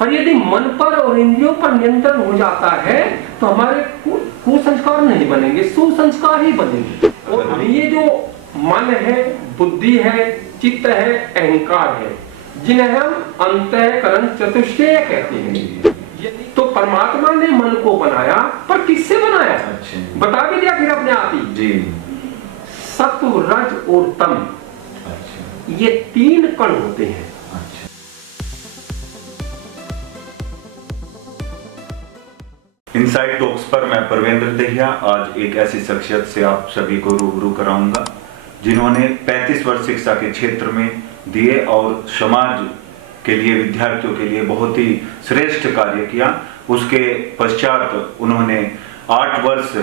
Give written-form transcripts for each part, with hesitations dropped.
और यदि मन पर और इंद्रियों पर नियंत्रण हो जाता है तो हमारे कुसंस्कार नहीं बनेंगे, सुसंस्कार ही बनेंगे। और ये जो मन है, बुद्धि है, चित्त है, अहंकार है, जिन्हें हम अंतःकरण चतुष्टय कहते हैं। तो परमात्मा ने मन को बनाया, पर किससे बनाया? बता भी दिया फिर अपने आप ही। सत्व, रज और तम, ये तीन कण होते हैं। इनसाइड टॉक्स पर मैं परवेंद्र दहिया आज एक ऐसी शख्सियत से आप सभी को रूबरू कराऊंगा जिन्होंने 35 वर्ष शिक्षा के क्षेत्र में दिए और समाज के लिए, विद्यार्थियों के लिए बहुत ही श्रेष्ठ कार्य किया। उसके पश्चात उन्होंने 8 वर्ष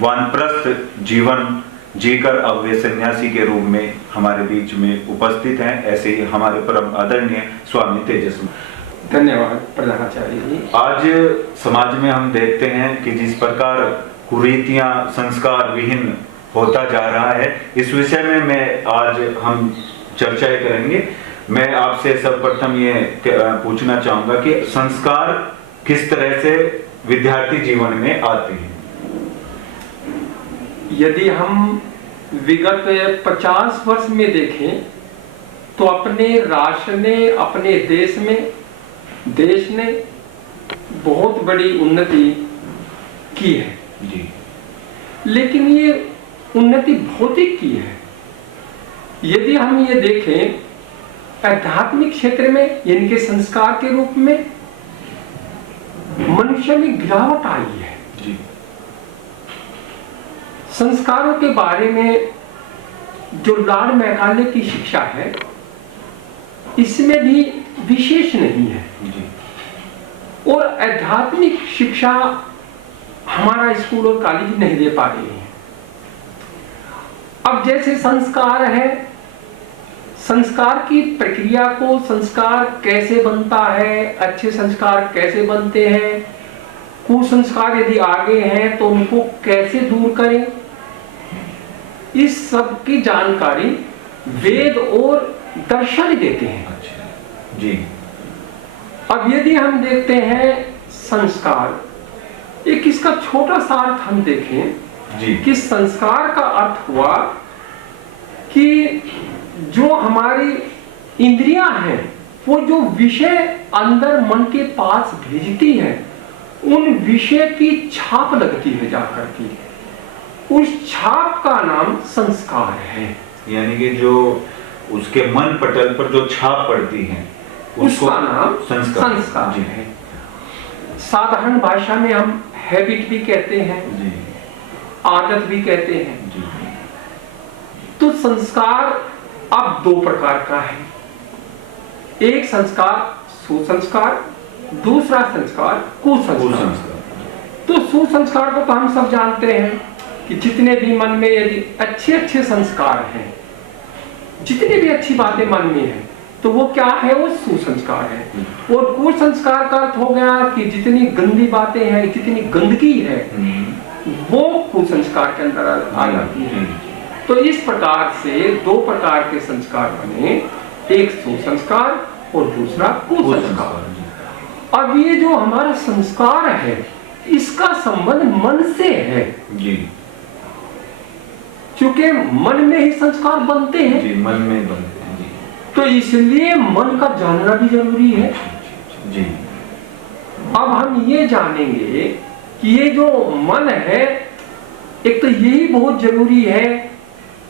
वानप्रस्थ जीवन जीकर अब वे सन्यासी के रूप में हमारे बीच में उपस्थित हैं। ऐसे ही हमारे परम आदरणीय स्वामी तेजस्वी। धन्यवाद प्रधानाचार्य जी। आज समाज में हम देखते हैं कि जिस प्रकार कुरीतियां संस्कार विहीन होता जा रहा है, इस विषय में मैं आज हम चर्चाएं करेंगे। मैं आपसे सर्वप्रथम ये पूछना चाहूंगा कि संस्कार किस तरह से विद्यार्थी जीवन में आते हैं? यदि हम विगत 50 वर्ष में देखें तो अपने राष्ट्र ने, अपने देश ने बहुत बड़ी उन्नति की है जी। लेकिन ये उन्नति भौतिक की है। यदि हम ये देखें आध्यात्मिक क्षेत्र में, इनके संस्कार के रूप में मनुष्य में गिरावट आई है जी। संस्कारों के बारे में जो लॉर्ड मैकाले की शिक्षा है, इसमें भी विशेष नहीं है जी। और आध्यात्मिक शिक्षा हमारा स्कूल और कॉलेज नहीं दे पा रही है। अब जैसे संस्कार है, संस्कार की प्रक्रिया को, संस्कार कैसे बनता है, अच्छे संस्कार कैसे बनते हैं, कुसंस्कार यदि आगे हैं तो उनको कैसे दूर करें, इस सब की जानकारी वेद और दर्शन देते हैं जी। अब यदि हम देखते हैं संस्कार, एक इसका छोटा सा अर्थ हम देखें जी। कि संस्कार का अर्थ हुआ कि जो हमारी इंद्रियां हैं वो जो विषय अंदर मन के पास भेजती है, उन विषय की छाप लगती है जाकर के, उस छाप का नाम संस्कार है। यानी कि जो उसके मन पटल पर जो छाप पड़ती है उसका नाम संस्कार जी है। साधारण भाषा में हम हैबिट भी कहते हैं जी। आदत भी कहते हैं जी। तो संस्कार अब 2 प्रकार का है। एक संस्कार सुसंस्कार, दूसरा संस्कार कुसंस्कार। तो सुसंस्कार को तो हम सब जानते हैं कि जितने भी मन में यदि अच्छे संस्कार हैं, जितनी भी अच्छी बातें मन में है, तो वो क्या है? वो सुसंस्कार है। और कुसंस्कार का अर्थ हो गया कि जितनी गंदी बातें हैं, जितनी गंदगी है, वो कुसंस्कार के अंदर आ जाती है। तो इस प्रकार से 2 प्रकार के संस्कार बने, एक सुसंस्कार और दूसरा कुसंस्कार। अब ये जो हमारा संस्कार है, इसका संबंध मन से है जी। क्योंकि मन में ही संस्कार बनते हैं जी, मन में बनते हैं जी। तो इसलिए मन का जानना भी जरूरी है जी। अब हम ये जानेंगे कि ये जो मन है, एक तो यही बहुत जरूरी है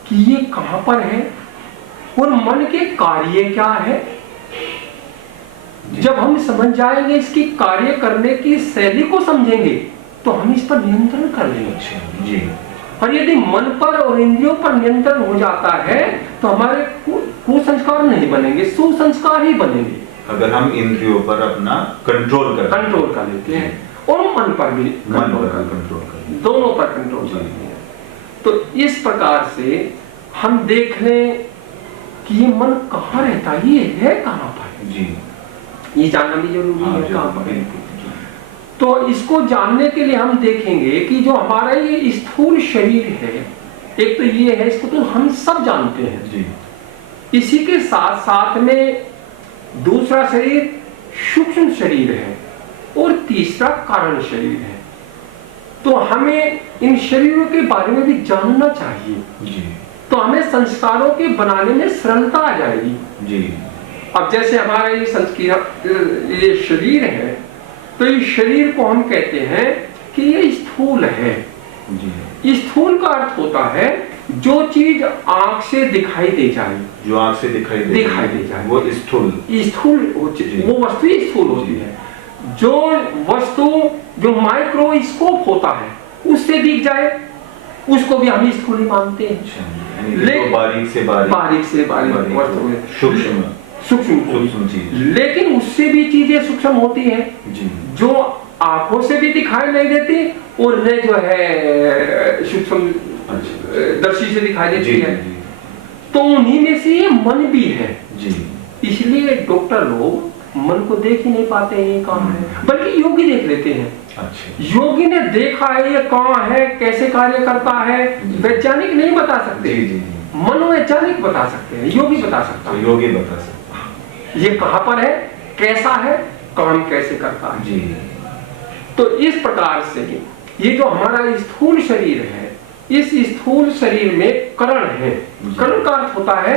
कि ये कहां पर है और मन के कार्य क्या है। जब हम समझ जाएंगे, इसकी कार्य करने की शैली को समझेंगे, तो हम इस पर नियंत्रण कर लेंगे जी। और यदि मन पर और इंद्रियों पर नियंत्रण हो जाता है तो हमारे कुसंस्कार नहीं बनेंगे, सुसंस्कार ही बनेंगे। अगर हम इंद्रियों पर अपना कंट्रोल कर लेते हैं और मन पर भी कंट्रोल कर, दोनों पर कंट्रोल करते हैं। तो इस प्रकार से हम देख लें कि ये मन कहाँ रहता है, ये है कहाँ पर जी। ये जानना भी जरूरी है कहाँ पर है। तो इसको जानने के लिए हम देखेंगे कि जो हमारा ये स्थूल शरीर है, एक तो ये है, इसको तो हम सब जानते हैं जी। इसी के साथ साथ में दूसरा शरीर सूक्ष्म शरीर है और तीसरा कारण शरीर है। तो हमें इन शरीरों के बारे में भी जानना चाहिए जी। तो हमें संस्कारों के बनाने में सरलता आ जाएगी जी। अब जैसे हमारा ये संस्कार ये शरीर है तो इस शरीर को हम कहते हैं कि ये स्थूल है जी। स्थूल का अर्थ होता है जो चीज आंख से दिखाई दे जाए जो आंख से दिखाई दे जाए वो स्थूल वो वस्तु ही स्थूल होती है। जो वस्तु जो माइक्रोस्कोप होता है उससे दिख जाए उसको भी हम स्थूल ही मानते हैं। लेकिन बारीक से बारीक वस्तु सूक्ष्म सूक्ष्म चीज, लेकिन उससे भी चीजें सूक्ष्म होती है जी। जो आंखों से भी दिखाई नहीं देती और न जो है सूक्ष्म दर्शी से दिखाई देती है। तो उन्हीं में से ये मन भी है जी। इसलिए डॉक्टर लोग मन को देख ही नहीं पाते हैं ये कहाँ है, बल्कि योगी देख लेते हैं। अच्छा। योगी ने देखा है ये कहाँ है, कैसे कार्य करता है, वैज्ञानिक नहीं बता सकते, मनोवैज्ञानिक बता सकते हैं, योगी बता सकता है। योगी बता सकता है ये कहाँ पर है, कैसा है, काम कैसे करता है जी। तो इस प्रकार से ये जो हमारा स्थूल शरीर है, इस स्थूल शरीर में करण है। करण का अर्थ होता है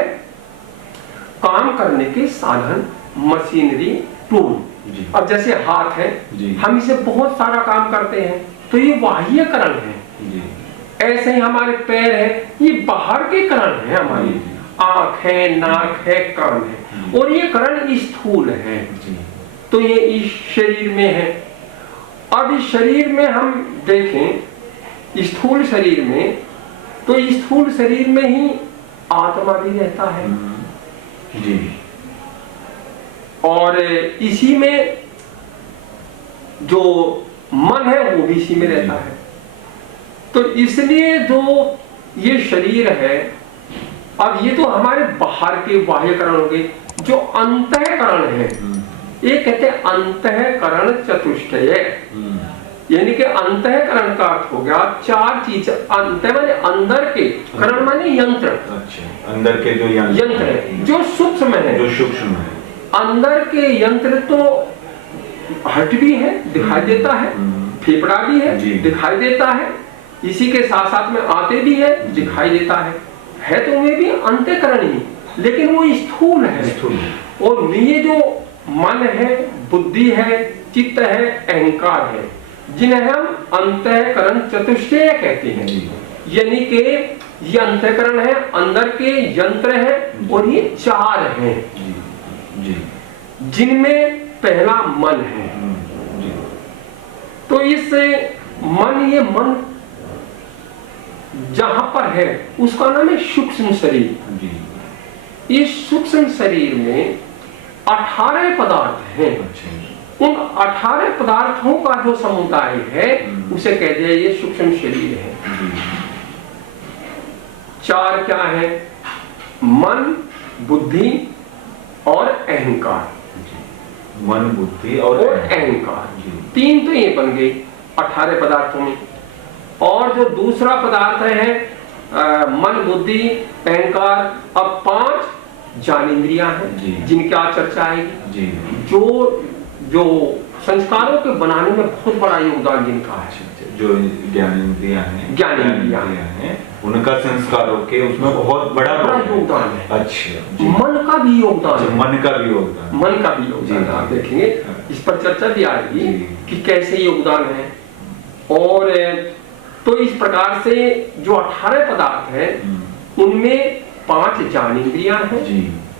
काम करने के साधन, मशीनरी, टूल। अब जैसे हाथ है हम इसे बहुत सारा काम करते हैं तो ये बाह्य करण है जी। ऐसे ही हमारे पैर है ये बाहर के करण है, हमारी आंख है, नाक है, कान है और ये करण स्थूल है जी। तो ये इस शरीर में है। अब इस शरीर में हम देखें स्थूल शरीर में तो स्थूल शरीर में ही आत्मा भी रहता है जी। और इसी में जो मन है वो भी इसी में रहता है। तो इसलिए जो ये शरीर है, अब ये तो हमारे बाहर के बाह्यकरण हो गए। जो अंतःकरण है ये कहते हैं अंतःकरण चतुष्टय, यानी कि अंतःकरण का अर्थ हो गया चार चीज। अंत माने अंदर के, करण माने यंत्र। अच्छा, अंदर के जो यंत्र है जो सूक्ष्म है, जो सूक्ष्म है। अंदर के यंत्र तो हट भी है, दिखाई देता है, फेफड़ा भी है दिखाई देता है, इसी के साथ साथ में आते भी है दिखाई देता है तो वे भी अंतःकरण ही, लेकिन वो स्थूल है। और ये जो मन है, बुद्धि है, चित्त है, अहंकार है, जिन्हें हम अंतःकरण चतुष्टय कहते हैं। यानी कि ये अंतःकरण है, अंदर के यंत्र है और ये चार हैं जिनमें पहला मन है। तो इस मन, ये मन जहां पर है उसका नाम है सूक्ष्म शरीर। इस सूक्ष्म शरीर में 18 पदार्थ हैं। उन 18 पदार्थों का जो समुदाय है उसे कह दिया ये सूक्ष्म शरीर है। चार क्या है? मन, बुद्धि और अहंकार। मन, बुद्धि और अहंकार, तीन तो ये बन गए 18 पदार्थों में। और जो दूसरा पदार्थ है मन, बुद्धि, अहंकार, अब 5 ज्ञानेंद्रियां हैं जिनकी आज चर्चा आएगी, जो संस्कारों के बनाने में बहुत बड़ा योगदान जिनका है। जो ज्ञानेंद्रियां हैं उनका संस्कारों के उसमें बहुत बड़ा योगदान है। अच्छा, मन का भी योगदान है। मन का भी योगदान आप देखेंगे, इस पर चर्चा भी आएगी कि कैसे योगदान है। और तो इस प्रकार से जो 18 पदार्थ है उनमें 5 ज्ञानेंद्रियां हैं,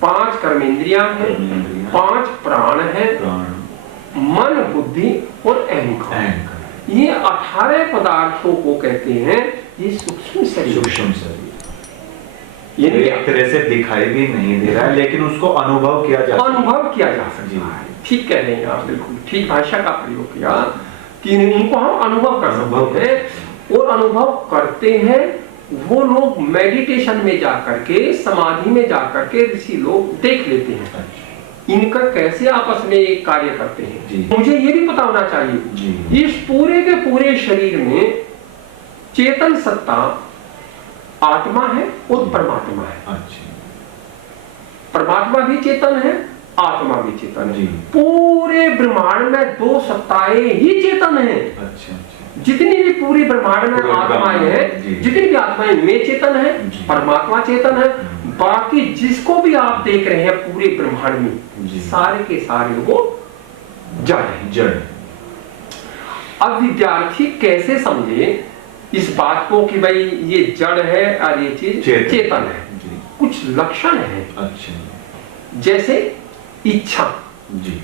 5 कर्मेंद्रियां हैं, 5 प्राण हैं, मन, बुद्धि और अहंकार। ये 18 पदार्थों को कहते हैं ये सूक्ष्म शरीर। ये एक तरह से दिखाई भी नहीं दे रहा है लेकिन उसको अनुभव किया जा सकता है। ठीक कह रहे हैं आप, बिल्कुल ठीक भाषा का प्रयोग किया कि उनको हम अनुभव कर सकते हैं। और अनुभव करते हैं वो लोग मेडिटेशन में जाकर के, समाधि में जाकर के ऋषि लोग देख लेते हैं इनका कैसे आपस में कार्य करते हैं। मुझे ये भी पता होना चाहिए इस पूरे के पूरे शरीर में चेतन सत्ता आत्मा है और परमात्मा है। परमात्मा भी चेतन है, आत्मा भी चेतन जी। है। पूरे ब्रह्मांड में 2 सत्ताएं ही चेतन है। अच्छा अच्छा। जितनी भी पूरी ब्रह्मांड में पूरे आत्माएं जी। हैं, जितनी भी आत्माएं में चेतन है, जी। परमात्मा चेतन है। बाकी जिसको भी आप देख रहे हैं पूरे ब्रह्मांड में, जी। सारे के सारे वो जड़ है। जड़। अब विद्यार्थी कैसे समझे इस बात को कि भाई ये जड़ है और ये चीज चेतन है? जी। कुछ लक्षण है। अच्छा। जैसे इच्छा, जी।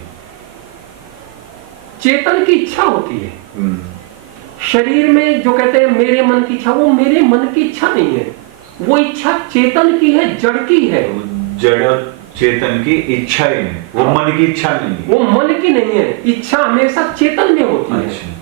चेतन की इच्छा होती है। शरीर में जो कहते हैं मेरे मन की इच्छा, वो मेरे मन की इच्छा नहीं है, वो इच्छा चेतन की है, जड़ की है। जड़ और चेतन की इच्छा ही है, वो मन की इच्छा नहीं है। वो मन की नहीं है, इच्छा हमेशा चेतन में होती है। अच्छा।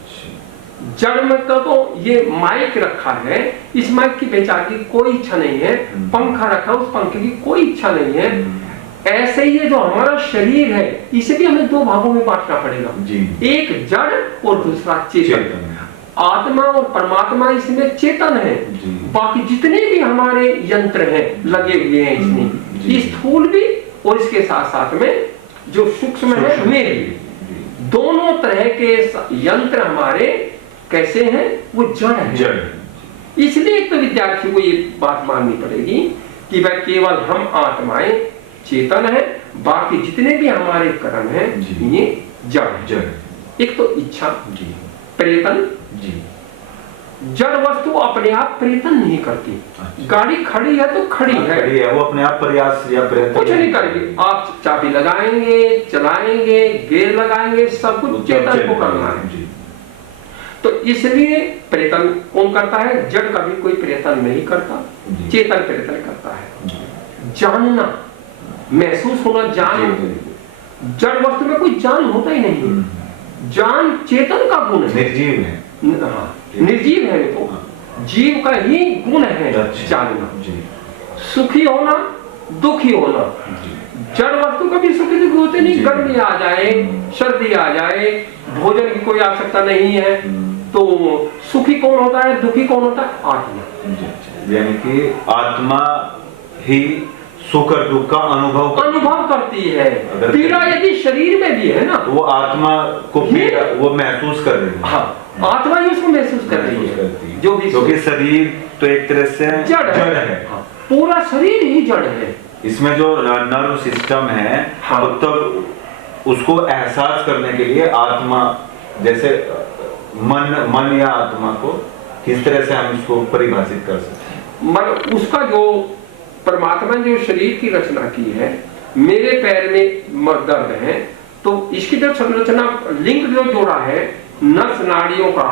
जड़ में तो ये माइक रखा है, इस माइक की बेचारे की कोई इच्छा नहीं है। पंखा रखा, उस पंखे की कोई इच्छा नहीं है। ऐसे ही ये जो हमारा शरीर है, इसे भी हमें 2 भागों में बांटना पड़ेगा जी। एक जड़ और दूसरा चेतन। आत्मा और परमात्मा इसमें चेतन है। बाकी जितने भी हमारे यंत्र हैं लगे हुए हैं इसमें, ये स्थूल भी और इसके साथ साथ में जो सूक्ष्म है में भी, दोनों तरह के यंत्र हमारे कैसे हैं? वो जड़ है। इसलिए एक तो विद्यार्थी को ये बात माननी पड़ेगी कि भाई केवल हम आत्माएं चेतन है, बाकी जितने भी हमारे कर्म हैं ये जड़ है। एक तो इच्छा, प्रेतन। जड़ वस्तु अपने आप प्रेतन नहीं करती। गाड़ी खड़ी है तो खड़ी है, वो अपने आप प्रयास या प्रयत्न कुछ नहीं करेगी। आप चाबी लगाएंगे, चलाएंगे, गेयर लगाएंगे, सब कुछ चेतन को करना है। तो इसलिए प्रेतन कौन करता है? जड़ कभी कोई प्रेतन नहीं करता, चेतन प्रेतन करता है। जानना, महसूस होना, जान, जड़ वस्तु में कोई जान होता ही नहीं। जान चेतन का गुण है, निर्जीव है। निर्जीव है, तो जीव का ही गुण है जानना। सुखी होना, दुखी होना। जड़ वस्तु कभी सुखी दुखी होते नहीं। गर्मी आ जाए, सर्दी आ जाए, भोजन की कोई आवश्यकता नहीं है, तो सुखी कौन होता है, दुखी कौन होता है? आत्मा। यानी कि आत्मा ही सुख और दुख का अनुभव करती है। पीड़ा यदि शरीर में भी है ना, तो वो आत्मा को वो महसूस कर रही है। हाँ, आत्मा ही उसको महसूस कर रही है। जो भी, क्योंकि शरीर तो एक तरह से जड़ है। हाँ, पूरा शरीर ही जड़ है। इसमें जो नर्व सिस्टम है, हाँ, तब उसको एहसास करने के लिए आत्मा, जैसे मन या आत्मा को किस तरह से हम इसको परिभाषित कर सकते हैं? मन, उसका जो परमात्मा ने जो शरीर की रचना की है, मेरे पैर में दर्द है, तो इसकी जो संरचना, लिंक जो जोड़ा है, नस नाड़ियों का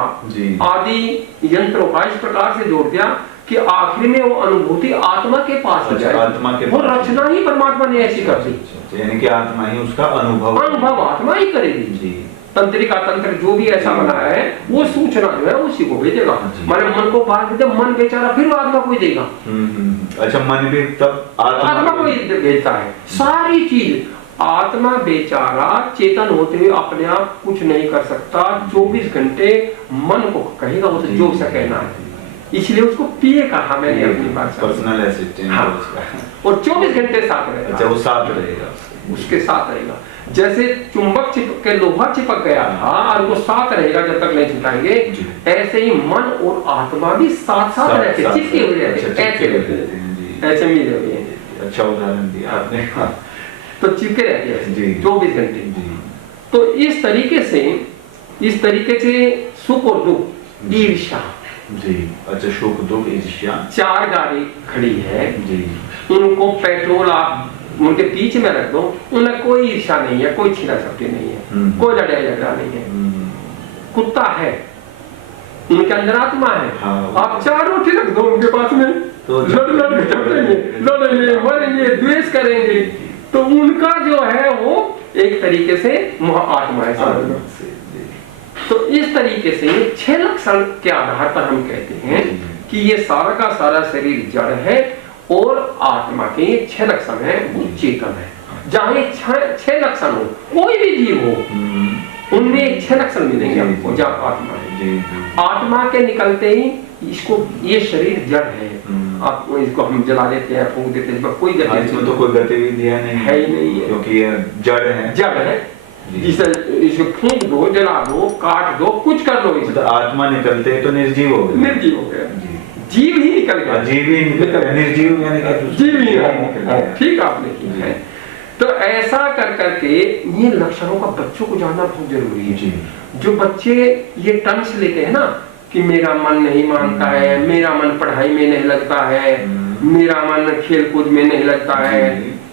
आदि यंत्रों का इस प्रकार से जोड़ दिया कि आखिर में वो अनुभूति आत्मा के पास जाए। आत्मा के वो रचना ही परमात्मा ने ऐसी कर दी, यानी कि आत्मा ही उसका अनुभव आत्मा ही करेगी। तंत्रिका तंत्र जो भी ऐसा बनाया है, वो सूचना जो है उसी को भेजेगा। माने मन को बाहर जब मन बेचारा फिर आत्मा को ही देगा। अच्छा, मन भी तब आत्मा को ही भेजता है। सारी चीज आत्मा बेचारा चेतन होते हुए अपने आप कुछ नहीं कर सकता। 24 घंटे मन को कहेगा वो तो जो सा कहना है, इसलिए उसको पिए कहा मैंने अपनी बात। Personal assistant. हाँ, और 24 घंटे साथ रहेगा। अच्छा, वो साथ रहेगा, उसके साथ रहेगा। जैसे चुंबक चिपक के लोहा चिपक गया था और वो साथ रहेगा जब तक नहीं छुटाएंगे, ऐसे ही मन और आत्मा भी साथ साथ रहते, चिपके हुए रहते, ऐसे रहते, ऐसे मिले हुए हैं। अच्छा उदाहरण दिया आपने। तो चिपके रहते हैं 24 घंटे। तो इस तरीके से सुख और दुख, ईर्ष्या जी। अच्छा, सुख दुख ईर्ष्या। 4 गाड़ी खड़ी है जी, उनको पेट्रोल आप उनके बीच में रख दो, उन्हें कोई ईर्ष्या नहीं है, कोई छीना झपटी नहीं है, कोई लड़ाई झगड़ा नहीं है। कुत्ता है, उनके अंदर आत्मा है। हाँ, आप 4 रोटी रख दो उनके पास में, तो लड़ेंगे, मरेंगे, द्वेष करेंगे, तो उनका जो है वो एक तरीके से आत्मा है, समझ लो। तो इस तरीके से 6 लक्षण के आधार पर हम कहते हैं कि ये सारा का सारा शरीर जड़ है और आत्मा के 6 लक्षण है, वो चेतन है। जहां 6 लक्षण हो, कोई भी जीव हो, उनमें 6 लक्षण मिलेंगे हमको। जहाँ आत्मा है, आत्मा के निकलते ही इसको, ये शरीर जड़ है, आप इसको हम जला देते हैं, फूंक देते हैं, इसमें कोई हाँ, गति इसमें तो कोई गतिविधि है ही नहीं है, क्योंकि ये जड़ है। जड़ है। इसे इसको फूंक दो, जला दो, काट दो, कुछ कर लो, मतलब आत्मा निकलते है तो निर्जीव हो गया। निर्जीव हो गया, जीव ही निकल गया, जीव ही निकल गया, निर्जीव यानी कि जीव ही निकल गया। ठीक आपने किया है। तो ऐसा कर करके ये लक्षणों का बच्चों को जानना बहुत जरूरी है। जो बच्चे ये टर्म्स लेते हैं ना कि मेरा मन नहीं मानता है, मेरा मन पढ़ाई में नहीं लगता है, मेरा मन खेल कूद में नहीं लगता है,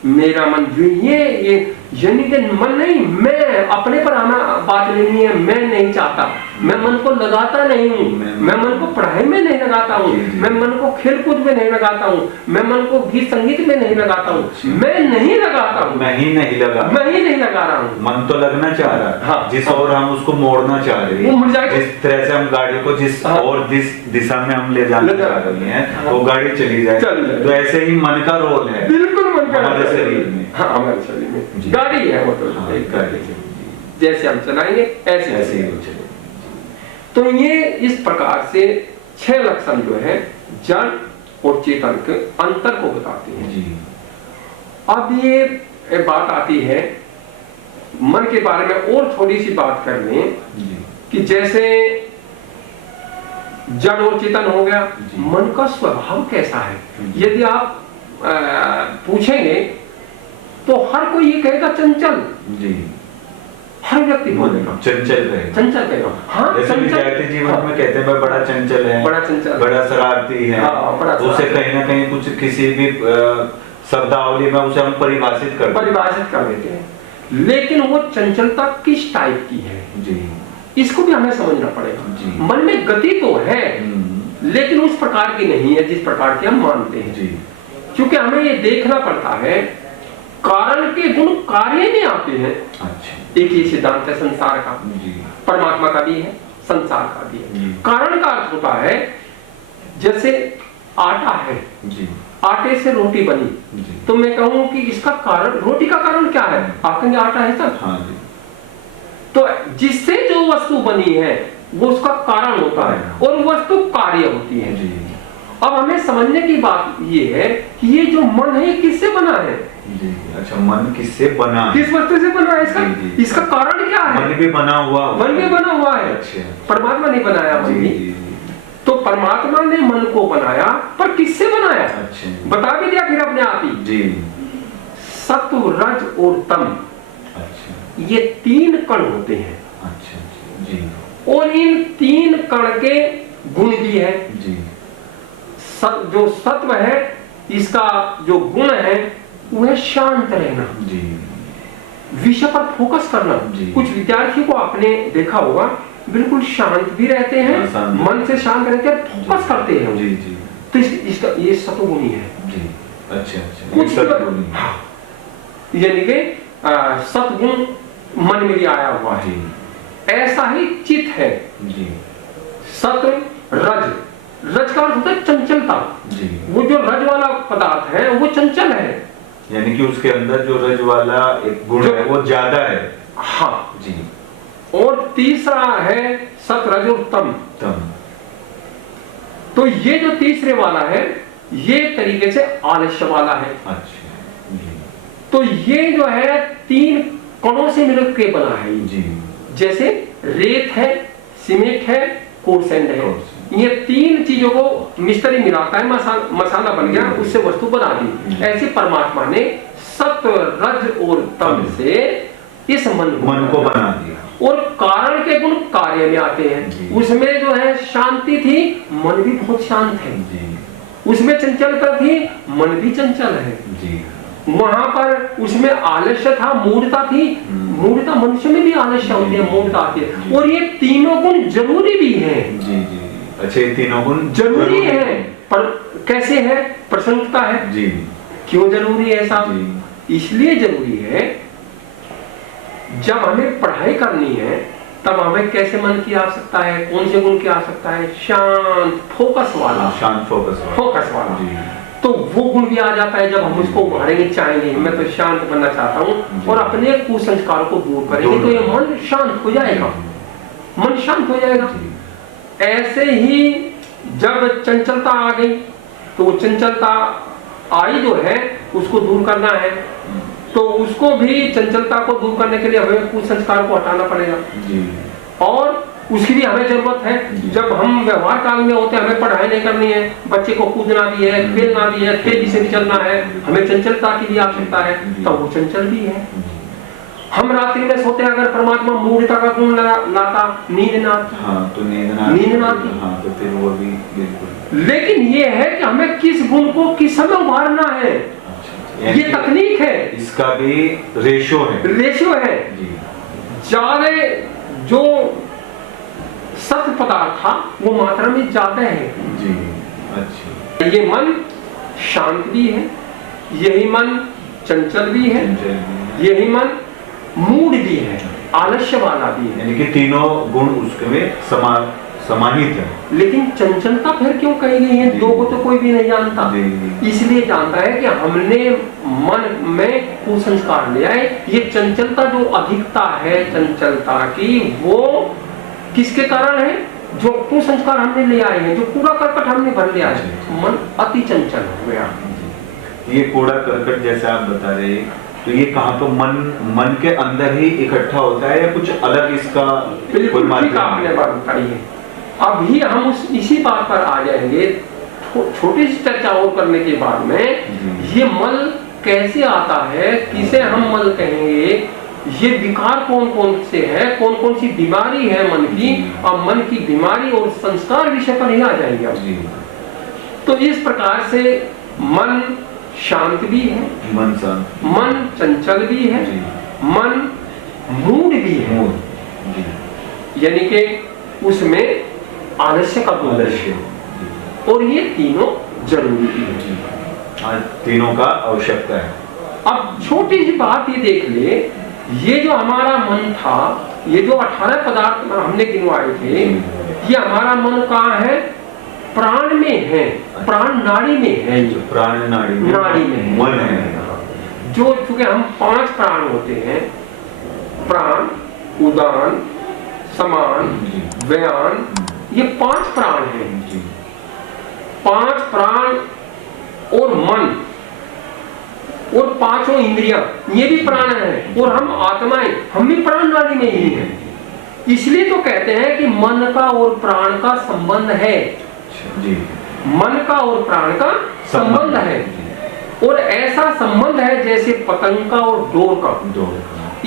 मेरा मन जो ये यानी कि मन नहीं, मैं अपने पर आना बात लेनी है, मैं नहीं चाहता, मैं मन को लगाता नहीं हूँ, मैं मन को पढ़ाई में नहीं लगाता हूँ, मैं मन को खेल कूद में नहीं लगाता हूँ, मैं मन को गीत संगीत में नहीं लगाता हूँ, मैं नहीं लगाता हूँ, मैं ही नहीं लगा रहा हूँ। मन तो लगना चाह रहा है, हाँ, जिस और हम उसको मोड़ना चाह रहे हैं, वो मुड़ जाएगा। जिस तरह से हम गाड़ी को जिस और जिस दिशा में हम ले जाना चाह रहे हैं वो गाड़ी चली जाए। तो ऐसे ही मन का रोल है, बिल्कुल मन का हमारे शरीर में। हाँ, हमारे शरीर में गाड़ी है, वो तो जैसे हम चलाएंगे ऐसे ही चले। तो ये इस प्रकार से 6 लक्षण जो है जड़ और चेतन के अंतर को बताते हैं। अब ये बात आती है मन के बारे में और थोड़ी सी बात कर लें कि जैसे जड़ और चेतन हो गया, मन का स्वभाव कैसा है। यदि आप पूछेंगे तो हर कोई ये कहेगा चंचल, हर व्यक्ति बोलेगा चंचल कहेगा। हाँ, विद्यार्थी जीवन में कहते हैं मैं बड़ा चंचल है, बड़ा शरारती है। उसे कहीं ना कहीं कुछ किसी भी शब्दावली में उसे हम परिभाषित कर देते हैं। लेकिन वो चंचलता किस टाइप की है इसको भी हमें समझना पड़ेगा। मन में गति तो है लेकिन उस प्रकार की नहीं है जिस प्रकार की हम मानते हैं। क्योंकि हमें ये देखना पड़ता है कारण के गुण कार्य में आते हैं। एक ही सिद्धांत है संसार का, परमात्मा का भी है, संसार का भी है। कारण का अर्थ होता है जैसे आटा है, आटे से रोटी बनी, तो मैं कहूं कि इसका कारण, रोटी का कारण क्या है, आप कहेंगे आटा है सर। तो जिससे जो वस्तु बनी है वो उसका कारण होता है और वस्तु कार्य होती है। अब हमें समझने की बात ये है कि ये जो मन है किससे बना है। अच्छा, मन किससे बना है, किस वस्तु से बना है, इसका कारण क्या है। मन भी बना हुआ है। परमात्मा ने बनाया मन भी, तो परमात्मा ने मन को बनाया, पर किससे बनाया। बता भी दिया फिर अपने आप ही। सत्व, रज और तम, ये 3 कण होते हैं। और इन 3 कण के गुण भी है। जो सत्व है इसका जो गुण है वो है शांत रहना, विषय पर फोकस करना। कुछ विद्यार्थी को आपने देखा होगा बिल्कुल शांत भी रहते हैं, मन से शांत रहते हैं, फोकस करते हैं। तो इसका ये सत्वगुणी है। कुछ यानी कि सत्वगुण मन में भी आया हुआ है। ऐसा ही चित्त है। सत्व, रज, रज का अर्थ होता है चंचलता। वो जो रज वाला पदार्थ है वो चंचल है, यानी कि उसके अंदर जो रज वाला एक गुण है वो ज्यादा है। हाँ जी। और तीसरा है सत, रज और तम। तो ये जो तीसरे वाला है ये तरीके से आलस्य वाला है। तो ये जो है 3 कणों से मिलकर के बना है जी। जैसे रेत है, सीमेंट है, कोरसैंड है, ये 3 चीजों को मिस्त्री मिलाता है, मसाला बन गया, उससे वस्तु बना दी। ऐसे परमात्मा ने सत्व, रज और तम से इस मन को बना दिया। और कारण के गुण कार्य में आते हैं। उसमें जो है शांति थी, मन भी बहुत शांत है। उसमें चंचलता थी, मन भी चंचल है। वहां पर उसमें आलस्य था, मूढ़ता थी, मूढ़ता मनुष्य में भी आलस्य होती है, मूढ़ता आती है। और ये तीनों गुण जरूरी भी हैं। अच्छा, ये तीनों गुण जरूरी है, पर कैसे है, प्रसन्नता है जी। क्यों जरूरी है साहब? इसलिए जरूरी है जब हमें पढ़ाई करनी है तब हमें कैसे मन की आवश्यकता है, कौन से गुण की आवश्यकता है, शांत फोकस वाला, फोकस वाला। तो वो गुण भी आ जाता है जब हम उसको उभारेंगे, चाहेंगे मैं तो शांत बनना चाहता हूँ और अपने कुसंस्कारों को दूर करेंगे तो ये मन शांत हो जाएगा, मन शांत हो जाएगा। ऐसे ही जब चंचलता आ गई तो वो चंचलता आई जो है उसको दूर करना है, तो उसको भी चंचलता को दूर करने के लिए हमें कुसंस्कार को हटाना पड़ेगा जी। और उसकी भी हमें जरूरत है। जब हम व्यवहार काल में होते हैं, हमें पढ़ाई नहीं करनी है, बच्चे को कूदना भी है, खेलना भी है, तेजी से भी चलना है, हमें चंचलता की भी आवश्यकता है, तो वो चंचल भी है। हम रात्रि में सोते हैं, अगर परमात्मा मूढ़ता का गुण लाता, नींद ना आती। हाँ, तो नींद ना आती। हाँ, तो फिर वो भी बिल्कुल। लेकिन ये है कि हमें किस गुण को किस समय उभारना है, ये तकनीक है, इसका भी रेशो है जी। ज्यादा जो सत्य पदार्थ था वो मात्रा में ज्यादा है जी। अच्छा, ये मन शांत भी है, यही मन चंचल भी है, यही मन मूड भी है, आलस्य वाला भी है, यानी कि तीनों गुण उसके में समाहित है। लेकिन चंचलता फिर क्यों कही गई है? दो को तो कोई भी नहीं जानता, इसलिए जानता है कि हमने मन में कुसंस्कार ले आए। ये चंचलता जो अधिकता है चंचलता की, वो किसके कारण है? जो कुसंस्कार हमने ले आए हैं, जो कूड़ा करकट हमने भर लिया है, मन अति चंचल हो गया। ये कूड़ा करकट जैसे आप बता रहे, तो ये कहाँ तो मन के अंदर ही इकट्ठा होता है या कुछ अलग इसका? बिल्कुल ठीक आपने बात बताई है। अभी हम इसी बात पर आ जाएंगे छोटी सी चर्चा और करने के बाद में। ये मल कैसे आता है, किसे हम मल कहेंगे, ये विकार कौन कौन से है, कौन कौन सी बीमारी है मन की, और मन की बीमारी और संस्कार विषय पर ही आ जाएंगे अब। तो इस प्रकार से मन शांत भी है, मन चंचल भी है, मन मूड भी है, यानी कि उसमें आलस्य का गुण है, और ये तीनों जरूरी है, तीनों का आवश्यकता है। अब छोटी सी बात ये देख ले, ये जो हमारा मन था, ये जो 18 पदार्थ हमने गिनवाए थे, ये हमारा मन कहाँ है? प्राण में है, प्राण नाड़ी में है, जो प्राण नाड़ी में मन है। जो चूंकि हम 5 प्राण होते हैं, प्राण, उदान, समान, व्यान, ये 5 प्राण हैं। 5 प्राण और मन और 5 इंद्रियां, ये भी प्राण है, और हम आत्माएं, हम भी प्राण नाड़ी में ही हैं। इसलिए तो कहते हैं कि मन का और प्राण का संबंध है जी। मन का और प्राण का संबंध है, और ऐसा संबंध है जैसे पतंग का और डोर का।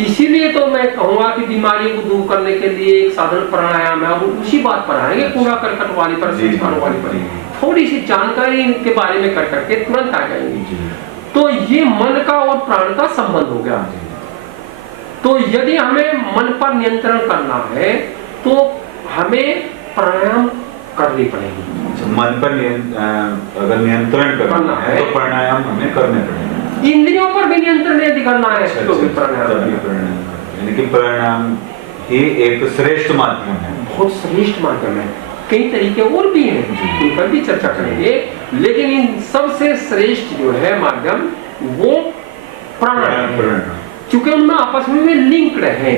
इसीलिए तो मैं कहूंगा कि बीमारियों को दूर करने के लिए एक साधन प्राणायाम है। अब उसी बात पर आएंगे, कूड़ा करकट वाली पर, संस्कार वाली पर थोड़ी सी जानकारी के बारे में कर करके तुरंत आ जाएंगे। तो ये मन का और प्राण का संबंध हो गया। तो यदि हमें मन पर नियंत्रण करना है तो हमें प्राणायाम करनी पड़ेगी। मन पर अगर नियंत्रण करना है तो प्राणायाम हमें करने पड़ेंगे। इंद्रियों पर भी नियंत्रण यदि करना है तो भी प्राणायाम, यानी कि प्राणायाम ही एक श्रेष्ठ माध्यम है, बहुत श्रेष्ठ माध्यम है। कई तरीके और भी हैं, उन पर भी चर्चा करेंगे, लेकिन इन सबसे श्रेष्ठ जो है माध्यम वो प्राणायाम, क्योंकि उनमें आपस में लिंक्ड है।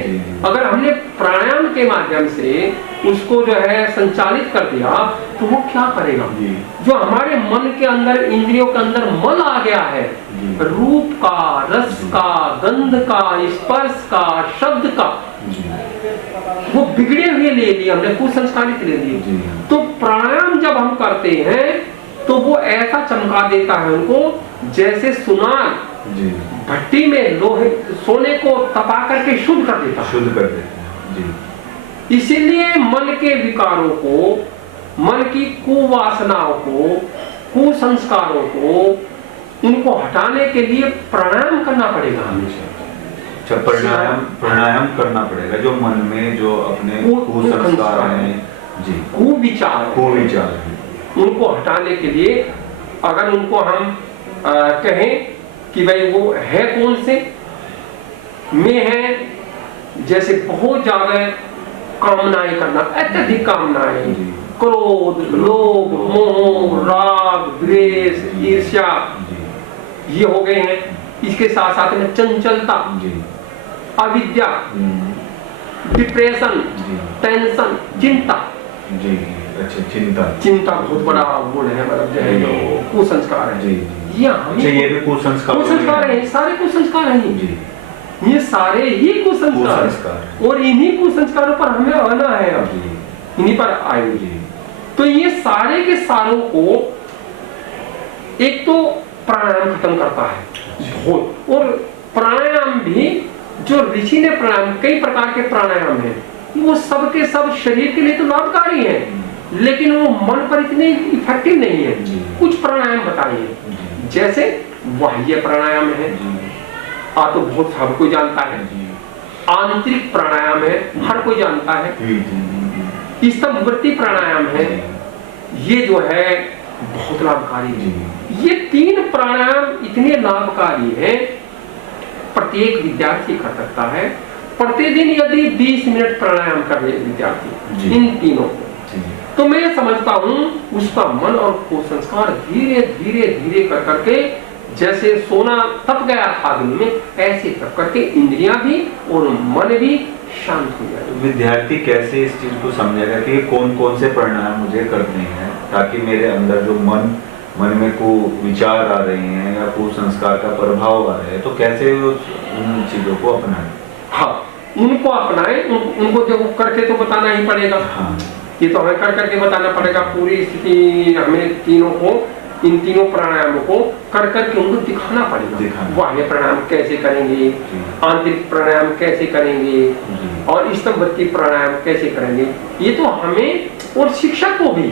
अगर हमने प्राणायाम के माध्यम से उसको जो है संचालित कर दिया तो वो क्या करेगा? जो हमारे मन के अंदर, इंद्रियों के अंदर मल आ गया है, रूप का, रस का, गंध का, स्पर्श का, शब्द का, वो बिगड़े हुए ले लिए हमने, कुसंस्कारित ले लिए। तो प्राणायाम जब हम करते हैं तो वो ऐसा चमका देता है उनको, जैसे सुनार भट्टी में लोहे सोने को तपा करके शुद्ध कर देता है। इसीलिए मन के विकारों को, मन की कुवासनाओं को, कुसंस्कारों को, उनको हटाने के लिए प्राणायाम करना पड़ेगा हमेशा। प्राणायाम करना पड़ेगा। जो मन में जो अपने कुसंस्कार हैं, कुविचार हैं, उनको हटाने के लिए अगर उनको हम कहें कि भाई वो है कौन से, में है जैसे बहुत ज्यादा कामनाएं करना, अत्यधिक कामनाएं, क्रोध, लोभ, मोह, राग, द्वेष, ईर्ष्या, ये हो गए हैं। इसके साथ साथ में चंचलता, अविद्या, डिप्रेशन, टेंशन, चिंता, अच्छा, चिंता चिंता बहुत बड़ा वो है, मतलब जो है जो कुसंस्कार है जी। ये हमें अच्छा, ये भी कुसंस्कार है, सारे कुसंस्कार हैं जी। ये सारे ही कुसंस्कार और इन्हीं कुसंस्कारों पर हमें आना है, अब इन्हीं पर आएंगे। तो ये सारे के सारों को एक तो प्राणायाम खत्म करता है बहुत, और प्राणायाम भी जो ऋषि ने प्राणायाम, कई प्रकार के प्राणायाम हैं, वो सब के सब शरीर के लिए तो लाभकारी हैं, लेकिन वो मन पर इतने इफेक्टिव नहीं है। कुछ प्राणायाम बताइए, जैसे बाह्य प्राणायाम है, तो बहुत हर कोई जानता है। आंतरिक प्राणायाम है, हर कोई जानता है। स्तंभवर्ती प्राणायाम है, ये जो है बहुत लाभकारी है। ये 3 प्राणायाम इतने लाभकारी हैं, प्रत्येक विद्यार्थी कर सकता है। प्रतिदिन यदि 20 मिनट प्राणायाम कर ले विद्यार्थी इन तीनों को, तो मैं समझता हूं उसका मन और कुसंस्कार धीरे धीरे धीरे कर करके, जैसे सोना तप गया था दिन में, ऐसे तप करके इंद्रियां भी और मन भी शांत हो जाए। विद्यार्थी कैसे इस चीज को समझेगा कि कौन कौन से प्राणायाम मुझे करने हैं, ताकि मेरे अंदर जो मन में को विचार आ रहे हैं या कुसंस्कार का प्रभाव आ रहा है, तो कैसे उन चीजों को अपनाएं? हाँ, उनको अपनाएं, उनको जब करके तो बताना ही पड़ेगा। हाँ, ये तो हमें कर करके बताना पड़ेगा पूरी स्थिति, हमें तीनों को, इन तीनों प्राणायामों को कर करके उनको दिखाना पड़ेगा। बाह्य प्राणायाम कैसे करेंगे, आंतरिक प्राणायाम कैसे करेंगे, और स्तंभवर्ती प्राणायाम कैसे करेंगे, ये तो हमें और शिक्षक को भी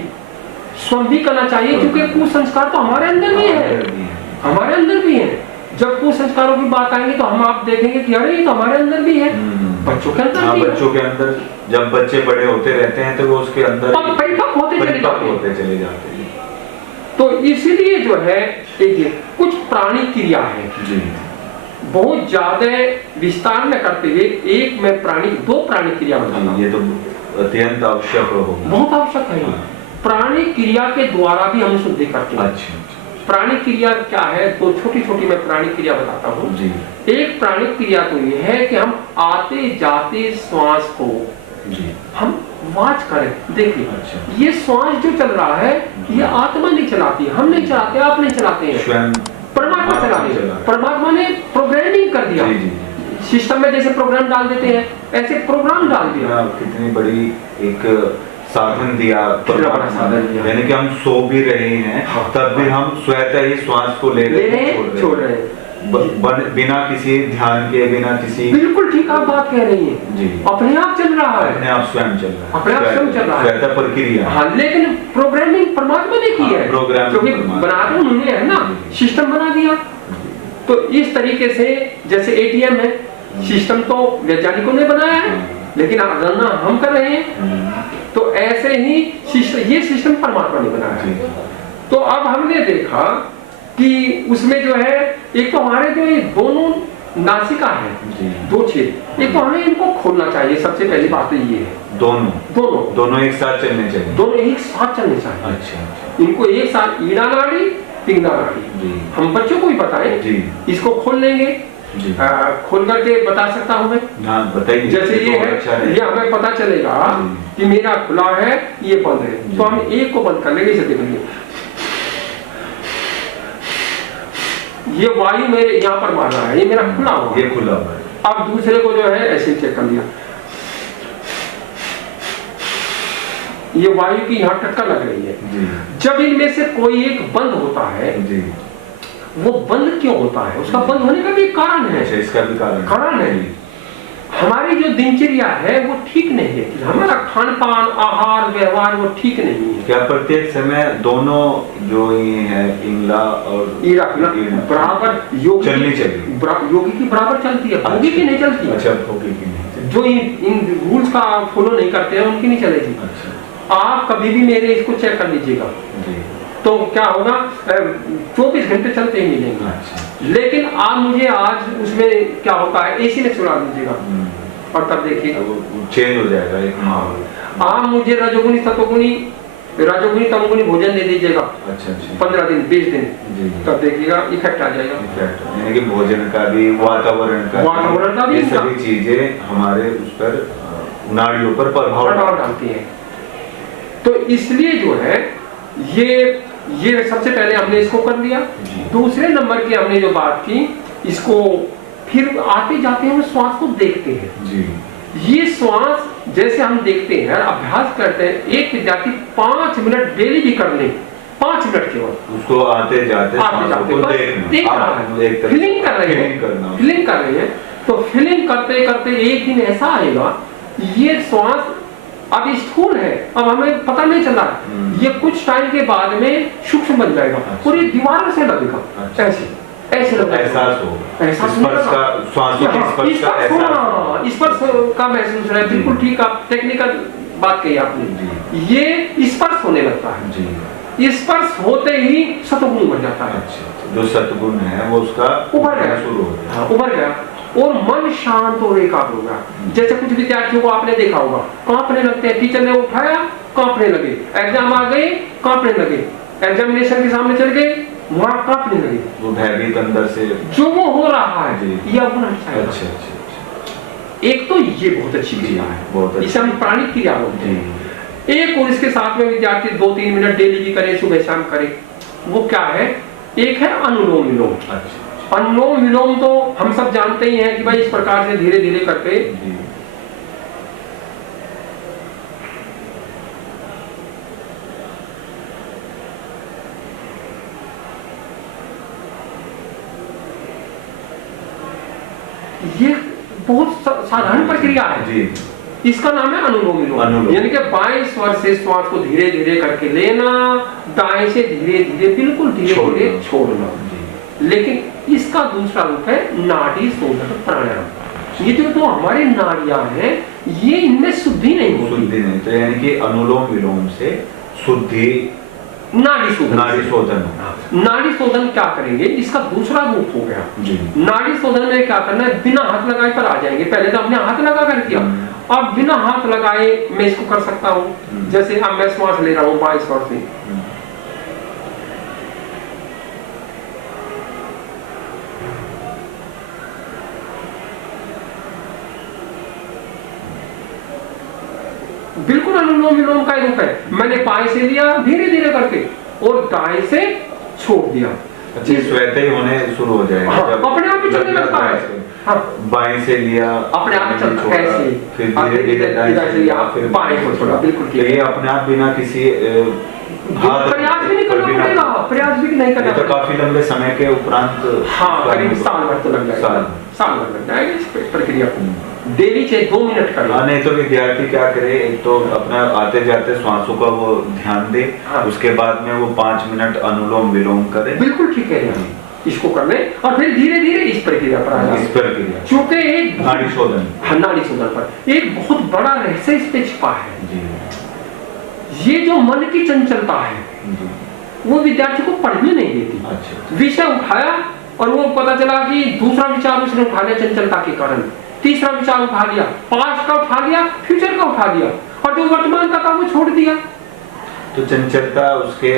स्वयं भी करना चाहिए, क्योंकि कुसंस्कार तो हमारे अंदर भी है, हमारे अंदर भी है। जब कुसंस्कारों की बात आएगी तो हम आप देखेंगे कि अरे ये तो हमारे अंदर भी है, बच्चों के अंदर भी है। बच्चों के अंदर जब बच्चे बड़े होते रहते हैं तो वो उसके अंदर परिपक्व होते चले जाते हैं। तो इसीलिए जो है एक कुछ प्राणी क्रिया है जी, बहुत ज्यादा विस्तार में करते हुए एक में दो प्राणी क्रिया बताना, ये तो अत्यंत आवश्यक होगा, बहुत आवश्यक है। प्राणी क्रिया के द्वारा भी हम शुद्धि करते हैं। अच्छा, प्राणी क्रिया क्या है, तो छोटी छोटी मैं प्राणी क्रिया बताता हूँ। एक प्राणी क्रिया तो ये है कि हम आते जाते श्वास को हम वाच करें। देखिए, ये श्वास जो चल रहा है ये आत्मा नहीं चलाती, हम नहीं चलाते, आप नहीं चलाते हैं, स्वयं परमात्मा चलाते हैं। परमात्मा ने प्रोग्रामिंग कर दिया सिस्टम में, जैसे प्रोग्राम डाल देते हैं ऐसे प्रोग्राम डाल दिया। कितनी बड़ी एक साधन दिया, यानी कि हम सो भी रहे हैं तब भी हम स्वतः ही श्वास को ले रहे हैं, छोड़ रहे हैं, बिना किसी ध्यान के, बिना किसी। बिल्कुल ठीक आप बात कह रही हैं जी, अपने आप चल रहा है, अपने आप स्वयं चल रहा है, अपने आप स्वयं चल रहा है, स्वतः प्रक्रिया। हाँ, लेकिन प्रोग्रामिंग परमात्मा ने की है, क्योंकि बनाते उन्होंने है ना, सिस्टम बना दिया। तो इस तरीके से जैसे एटीएम है, सिस्टम तो वैज्ञानिकों ने बनाया है, लेकिन गणना हम कर रहे हैं। तो ऐसे ही ये सिस्टम परमात्मा ने बनाया है। तो अब हमने देखा कि उसमें जो है एक तो हमारे जो ये दोनों नासिका है, दो छेद, एक तो हमें इनको खोलना चाहिए। सबसे पहली बात तो ये है, दोनों एक साथ चलने चाहिए, दोनों एक साथ चलने चाहिए। अच्छा, इनको एक साथ, ईड़ा नाड़ी पिंगला नाड़ी, हम बच्चों को भी बताएं, इसको खोल लेंगे, खोल करके बता सकता हूँ मैं, बताइए। जैसे ये है, ये हमें पता चलेगा कि मेरा खुला है, ये बंद है, तो हम एक को बंद कर लेंगे। इसे देखिए, ये वायु मेरे यहाँ पर मार रहा है, ये मेरा खुला हुआ, ये खुला हुआ है। अब दूसरे को जो है ऐसे चेक कर लिया, ये वायु की यहाँ टक्कर लग रही है। जब इनमें से कोई एक बंद होता है, वो बंद क्यों होता है, उसका बंद होने का भी कारण है। इसका भी कारण है, हमारी जो दिनचर्या है वो ठीक नहीं है, हमारा खान पान, आहार, व्यवहार वो ठीक नहीं है। क्या प्रत्येक समय दोनों जो ये है पिंगला और ईड़ा बराबर चलनी चाहिए, योगी की बराबर चलती है, भोगी की नहीं चलती। अच्छा, भोगी की नहीं, जो इन रूल्स का फॉलो नहीं करते हैं उनकी नहीं चलेगी। आप कभी भी मेरे इसको चेक कर लीजिएगा, तो क्या होगा, 24 घंटे चलते ही मिलेंगे। लेकिन आप मुझे आज उसमें क्या होता है, एसी में सुला दीजिएगा और तब देखिए चेंज हो जाएगा एक माहौल। आप मुझे रजोगुनी तमोगुनी भोजन दे दीजिएगा, 15 दिन 20 दिन, तब देखिएगा इफेक्ट आ जाएगा। यानी कि भोजन का भी, वातावरण का भी, सभी चीजें हमारे उस पर, नाड़ियों पर प्रभाव डालती है। तो इसलिए जो है ये सबसे पहले हमने इसको कर लिया। दूसरे नंबर की हमने जो बात की, इसको फिर आते जाते हम श्वास को देखते हैं जी। ये श्वास जैसे हम देखते हैं, अभ्यास करते हैं, एक विद्यार्थी 5 मिनट डेली भी कर ले, 5 मिनट केवल उसको आते जाते देख रहा है, फीलिंग कर रहे हैं। तो फीलिंग करते करते एक दिन ऐसा आएगा, ये श्वास अब स्थूल है, अब हमें पता नहीं चला, ये कुछ टाइम के बाद में सूक्ष्म बन जाएगा और ये दीवार से लगेगा, ऐसे लगेगा, स्पर्श का महसूस है। बिल्कुल ठीक, आप टेक्निकल बात कही आपने, ये स्पर्श होने लगता है। स्पर्श होते ही सतगुण बन जाता है। जो सतगुण है वो उसका उभर गया और मन शांत और एकाग्र हो गया। जैसे कुछ विद्यार्थियों को आपने देखा होगा, कांपने लगते हैं, टीचर ने उठाया कांपने लगे, एग्जाम आ गए कांपने लगे, एग्जामिनेशन के सामने चल गए वहां कांपने लगे, वो भयभीत अंदर से जो वो हो रहा है ये अपना अच्छा। एक तो ये बहुत अच्छी क्रिया है, इसे हम प्राणिक क्रिया बोलते हैं। एक और इसके साथ में विद्यार्थी 2-3 मिनट डेली भी करे, सुबह शाम करे। वो क्या है, एक है अनुलोम विलोम। अनुलोम विलोम तो हम सब जानते ही हैं कि भाई इस प्रकार से धीरे धीरे करके ये बहुत साधारण प्रक्रिया है जी। इसका नाम है अनुलोम विलोम, यानी कि बाएं स्वर से श्वास को धीरे धीरे करके लेना, दाएं से धीरे धीरे बिल्कुल धीरे धीरे छोड़ना। लेकिन इसका दूसरा रूप है नाड़ी शोधक प्राणायाम। ये जो हमारी नाड़ियां हैं ये इनमें शुद्धि नहीं होती, तो यानी कि अनुलोम विलोम से शुद्धि, नाड़ी शोधन। नाड़ी शोधन क्या करेंगे, इसका दूसरा रूप हो गया। नाड़ी शोधन में क्या करना है, बिना हाथ लगाए पर आ जाएंगे। पहले तो हमने हाथ लगा कर किया, अब बिना हाथ लगाए मैं इसको कर सकता हूँ। जैसे अब मैं श्वास ले रहा हूँ बाएं स्वर से, बिल्कुल अनुलोम विलोम का रूप है। मैंने बाएं से लिया धीरे धीरे करके और दाएं से छोड़ दिया, स्वतः ही होने शुरू हो जाएगा। अपने आप ही चलने लगता है। बाएं से लिया अपने आप चलता है, ऐसे फिर धीरे धीरे दाएं से लिया, फिर बाएं को छोड़ा। बिल्कुल ये अपने आप बिना किसी प्रयास भी नहीं करना पड़ेगा, प्रयास भी नहीं करना। तो काफी लंबे समय के उपरांत, करीब साल भर तो लग जाएगा, साल भर लग जाएगा इस प्रक्रिया को। डेली से 2 मिनट कर। नहीं तो विद्यार्थी क्या करे, एक तो अपना आते जाते श्वासों का वो ध्यान दे, उसके बाद में वो 5 मिनट अनुलोम विलोम करे। बिल्कुल ठीक है, इसको कर ले और फिर धीरे धीरे इस प्रक्रिया पर आ जाए। इस प्रक्रिया चूंकि एक नाड़ी शोधन, नाड़ी शोधन पर एक बहुत बड़ा रहस्य इस पे छिपा है जी। ये जो मन की चंचलता है वो विद्यार्थी को पढ़ने नहीं देती। अच्छा। विषय उठाया और वो पता चला कि दूसरा विचार उसने उठा लिया चंचलता के कारण, तीसरा विचार उठा लिया, पास्ट का उठा लिया, फ्यूचर का उठा लिया और जो वर्तमान का था वो छोड़ दिया। तो चंचलता उसके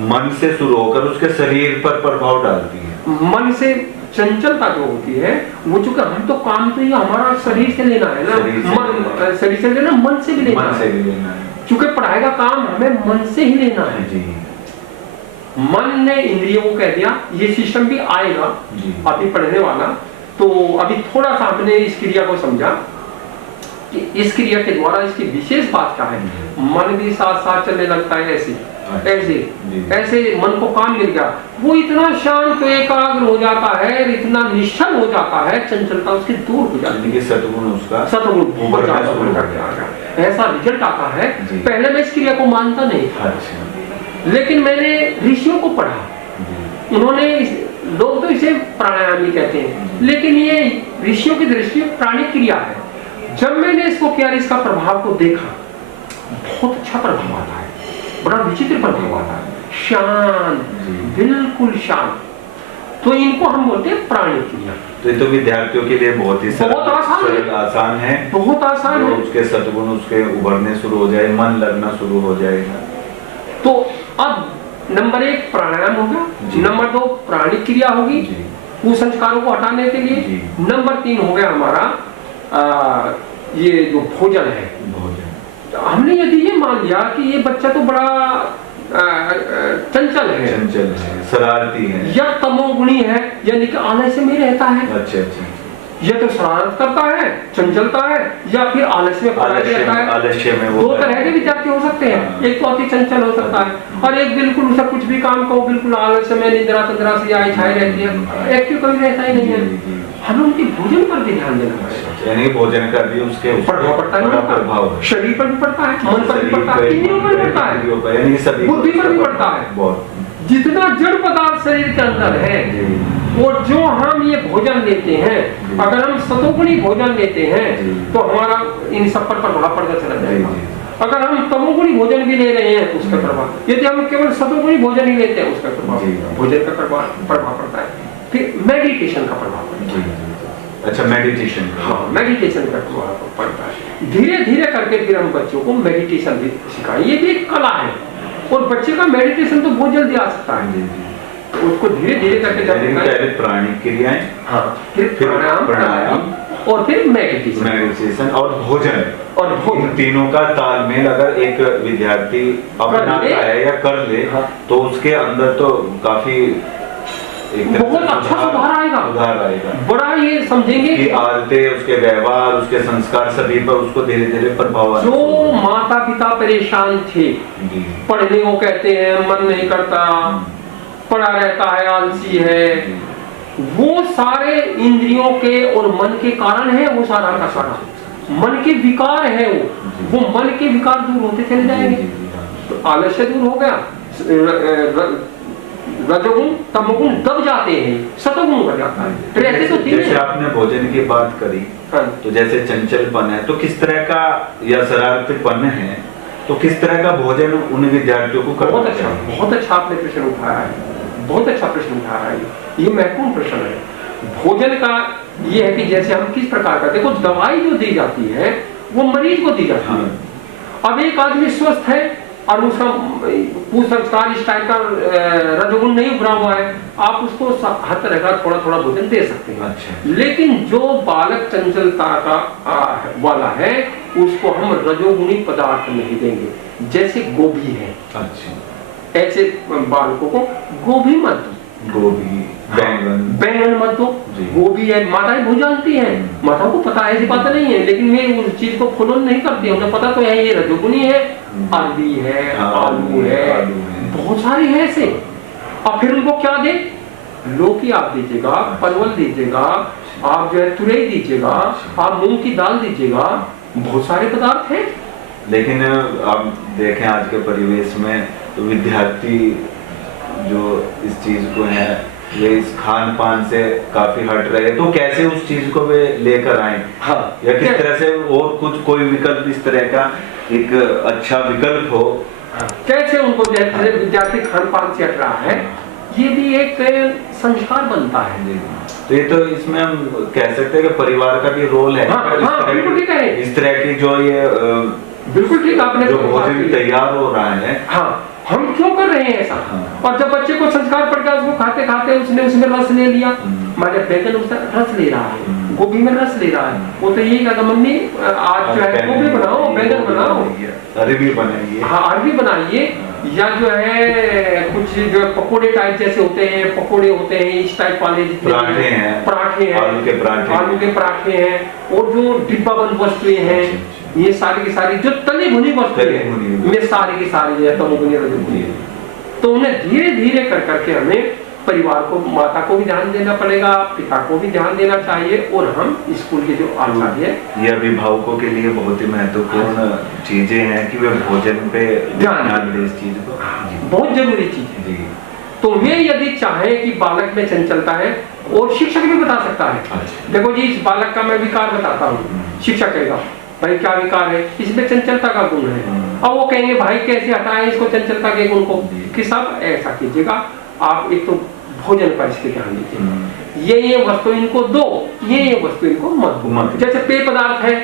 मन से शुरू होकर उसके शरीर पर प्रभाव डालती है। मन से चंचलता जो होती है वो, चूंकि हम तो काम तो ये हमारा शरीर से लेना है ना, शरीर से लेना, मन से भी लेना है। चूंकि पढ़ाई का काम हमें मन से ही लेना है जी। मन ने इंद्रियों को कह दिया, ये सिस्टम भी आएगा अभी पढ़ने वाला। तो अभी थोड़ा सा हमने इस क्रिया को समझा कि इस क्रिया के द्वारा इसकी विशेष बात क्या है। मन भी साथ साथ चलने लगता है, ऐसे मन को काम मिल गया, वो इतना शांत एकाग्र हो जाता है, इतना निश्चल हो जाता है, चंचलता उसकी दूर हो जाती है, सतगुण उसका ऐसा रिजल्ट आता है। पहले मैं इस क्रिया को मानता नहीं था, लेकिन मैंने ऋषियों को पढ़ा, उन्होंने, लोग तो इसे प्राणायाम ही कहते हैं, लेकिन ये ऋषियों की दृष्टि में प्राणिक क्रिया है। जब मैंने इसको किया, इसका प्रभाव को देखा, बहुत अच्छा प्रभाव आता है, बड़ा विचित्र प्रभाव आता है, शांत, बिल्कुल शांत। तो इनको हम बोलते हैं प्राणिक क्रिया। तो ये तो विद्यार्थियों के लिए बहुत ही आसान है, बहुत आसान है। उसके सद्गुण उसके उभरने शुरू हो जाए, मन लगना शुरू हो जाएगा। तो अब नंबर 1 प्राणायाम होगा, नंबर 2 प्राणिक क्रिया होगी कुसंस्कारों को हटाने के लिए, नंबर 3 हो गया हमारा ये जो भोजन है, हमने यदि ये मान लिया कि ये बच्चा तो बड़ा चंचल है, शरारती है, या तमोगुणी है, यानी कि आलस्य में रहता है। अच्छा अच्छा, या तो शरारत करता है, चंचलता है, या फिर आलस्य में पड़ा रहता है। आलस्य में वो दो तरह के विद्यार्थी हो सकते हैं। एक तो अति चंचल हो सकता है, और एक बिल्कुल उसे कुछ भी काम कहो बिल्कुल आलस्य में निद्रा तंद्रा से आई छाई रहती है, एक्टिव कभी रहता ही नहीं है। हमें उनके भोजन पर भी ध्यान देना पड़ेगा, यानी भोजन का भी उसके प्रभाव पड़ता है, प्रभाव शरीर पर भी पड़ता है, मन पर भी पड़ता है, इंद्रियों पर भी पड़ता है, बुद्धि पर भी पड़ता है। जितना जड़ पदार्थ शरीर के अंदर है, और जो हम ये भोजन लेते हैं, अगर हम सतोगुणी भोजन लेते हैं तो हमारा इन सब पर प्रभाव पड़ता चला जाएगा। अगर हम तमोगुणी भोजन भी ले रहे हैं तो उसका प्रभाव, यदि हम केवल सतोगुणी भोजन ही लेते हैं उसका प्रभाव, भोजन का प्रभाव पड़ता है। फिर मेडिटेशन का प्रभाव पड़ता है। अच्छा, मेडिटेशन, हाँ, मेडिटेशन का प्रभाव पड़ता है। धीरे धीरे करके फिर हम बच्चों को मेडिटेशन भी सिखाएं, ये भी एक कला है, और बच्चे का मेडिटेशन तो बहुत जल्दी आ सकता है। तो उसको धीरे धीरे करके पहले प्राणिक क्रियाएं, हाँ, फिर प्राणायाम और फिर मेडिटेशन और भोजन, इन तीनों का तालमेल अगर एक विद्यार्थी अपनाता है या कर ले, तो उसके अंदर तो काफी बहुत अच्छा सुधार आएगा। बड़ा ये समझेंगे कि आदतें, उसके व्यवहार, उसके संस्कार सभी पर उसको धीरे धीरे प्रभाव। जो माता पिता परेशान थे, पढ़ने को कहते हैं मन नहीं करता, पड़ा रहता है, आलसी है, वो सारे इंद्रियों के और मन के कारण है। वो सारा का सारा मन के विकार है, वो मन के विकार दूर होते चले जाएंगे तो आलस्य दूर हो गया, रजोगुण तमोगुण दब जाते हैं, सतोगुण बढ़ जाता है। रहते तो तीन। जैसे आपने भोजन की बात करी, तो जैसे चंचलपन है तो किस तरह का, या शरारतीपन है तो किस तरह का भोजन उन विद्यार्थियों को करना चाहिए? बहुत अच्छा आपने प्रश्न उठाया है, बहुत अच्छा प्रश्न उठाया है, ये महत्वपूर्ण प्रश्न है। भोजन का ये है कि जैसे हम किस प्रकार का, देखो दवाई जो दी जाती है वो मरीज को दी जाती है। अब एक आदमी स्वस्थ है और उसका कुसंस्कार इस टाइप का रजोगुण नहीं उभरा हुआ है, आप उसको हर तरह का थोड़ा थोड़ा भोजन दे सकते हैं। अच्छा। लेकिन जो बालक चंचलता का वाला है उसको हम रजोगुणी पदार्थ नहीं देंगे। जैसे गोभी है, अच्छा, ऐसे बालकों को गोभी मत दो, गोभी, बैंगन मत दो। गोभी है, माताएं भूल जानती हैं, माताओं को पता है, ऐसी बात नहीं है, लेकिन वे उस चीज को फुलन नहीं करती, उन्हें पता तो है ये रजोगुणी है। अरबी है, आलू है, बहुत सारे हैं ऐसे। और फिर उनको क्या दे, लौकी आप दीजिएगा, परवल दीजिएगा, आप जो है तुरई दीजिएगा, आप मूंग की दाल दीजिएगा, बहुत सारे पदार्थ हैं। लेकिन आप देखें आज के परिवेश में तो विद्यार्थी जो इस चीज को है, वे इस खान पान से काफी हट रहे, तो कैसे उस चीज को वे लेकर आए? हाँ, या किस तरह से और कुछ कोई विकल्प इस तरह का एक अच्छा विकल्प हो? कैसे उनको जैसे विद्यार्थी खान पान से हट रहा है, ये भी एक संस्कार बनता है। तो ये तो इसमें हम कह सकते हैं कि परिवार का भी रोल है। इस तरह की जो ये बिल्कुल ठीक आपने जो भोजन तैयार हो रहा है, हाँ, हम क्यों कर रहे हैं ऐसा? और जब बच्चे को संस्कार पड़ गया, उसको खाते खाते उसने उसमें रस ले लिया, हमारे बैगन उसका रस ले रहा है, गोभी में रस ले रहा है, वो तो यही कहता मम्मी आज जो है गोभी बनाओ, बैगन बनाओ, अरबी बनाइए, हाँ अरबी बनाइए, या जो है कुछ जो पकोड़े टाइप जैसे होते हैं, पकोड़े होते हैं इस टाइप वाले, पराठे हैं, आलू के पराठे हैं, और जो डिब्बाबंद वस्तुएं हैं, ये सारी की सारी जो तली भुनी वस्तुएं हैं, ये सारी की सारी तमोगुणी रजोगुणी है। तो उन्हें धीरे धीरे कर करके हमें परिवार को, माता को भी ध्यान देना पड़ेगा, पिता को भी ध्यान देना चाहिए, और हम स्कूल के जो आचार्य है, ये अभिभावकों के लिए बहुत ही महत्वपूर्ण चीजें हैं कि वे भोजन पे ध्यान दें। इस चीज को बहुत जरूरी चीज है। तो वे यदि चाहे कि बालक में चंचलता है, और शिक्षक भी बता सकता है, देखो जी इस बालक का मैं विकार बताता हूँ, शिक्षक कहेगा भाई क्या विकार है, इसमें चंचलता का गुण है। अब वो कहेंगे भाई कैसे हटाएं इसको चंचलता के गुण को, कि सब ऐसा कीजिएगा, आप एक तो भोजन पर इसके ध्यान दीजिए, ये वस्तु इनको दो, ये वस्तु इनको मत दो। जैसे पेय पदार्थ है,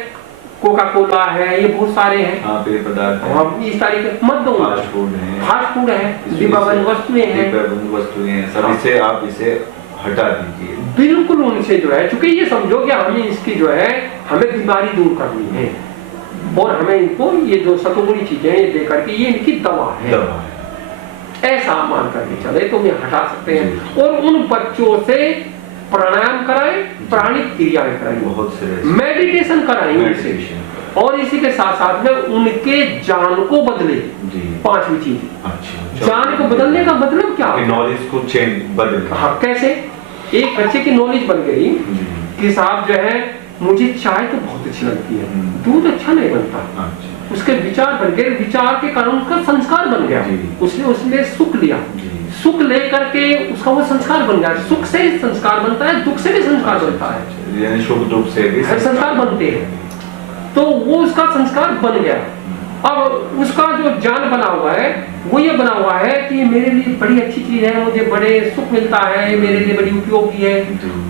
कोका कोला है, ये बहुत सारे हैं पेय पदार्थ, हम इस तारीख मत दो। फास्ट फूड है, डिब्बाबंद वस्तुएं हैं, सभी से आप इसे हटा दीजिए। बिल्कुल उनसे जो है, चूंकि ये समझो कि हमें इसकी जो है हमें बीमारी दूर करनी है, और हमें इनको ये जो सतोगुणी चीजें ये दे करके ये इनकी दवा है, ऐसा मान करके चले तो ये हटा सकते हैं। और उन बच्चों से प्राणायाम कराएं, प्राणिक क्रियाएं कराएं, बहुत मेडिटेशन कराएं उनसे, और इसी के साथ साथ में उनके जान को बदले। पांचवी चीज, अच्छा, जान को बदलने का मतलब क्या? नॉलेज को चेंज बदल। हाँ, कैसे? एक बच्चे की नॉलेज बन गई कि साहब जो है मुझे चाय तो बहुत अच्छी लगती है, दूध अच्छा नहीं बनता। अच्छा। उसके विचार बन गए, विचार के कारण उसका संस्कार बन गया, उसने सुख लिया, सुख लेकर के उसका वो संस्कार बन गया। सुख से संस्कार बनता है, दुख से भी संस्कार बनता है, यानी सुख दुख से भी संस्कार बनते हैं। तो वो उसका संस्कार बन गया। अब उसका जो ज्ञान बना हुआ है वो ये बना हुआ है कि मेरे लिए बड़ी अच्छी चीज है, मुझे बड़े सुख मिलता है, मेरे लिए बड़ी उपयोगी है।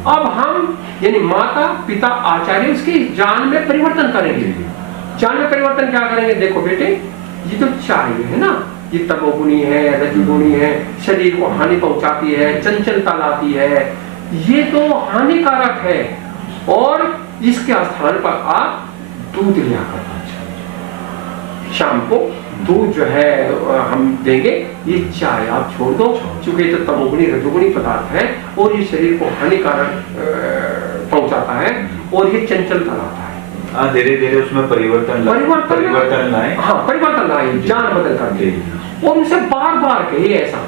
अब हम यानी माता पिता आचार्य उसके ज्ञान में परिवर्तन करेंगे। ज्ञान में परिवर्तन क्या करेंगे? देखो बेटे, ये जो चाय है ना, ये तमोगुणी है, रजोगुणी है, शरीर को हानि पहुंचाती है, चंचलता लाती है, ये तो हानिकारक है। और इसके स्थान पर आप दूध लिया करना, शाम को दूध जो है हम देंगे, ये चाय आप छोड़ दो, चूंकि तो तमोगुणी रजोगुणी पदार्थ है और ये शरीर को हानिकारक पहुंचाता है और ये चंचलता लाता है। धीरे धीरे उसमें परिवर्तन लाए। हाँ, परिवर्तन लाए, जान बदल करके। और उनसे बार बार कहिए ऐसा,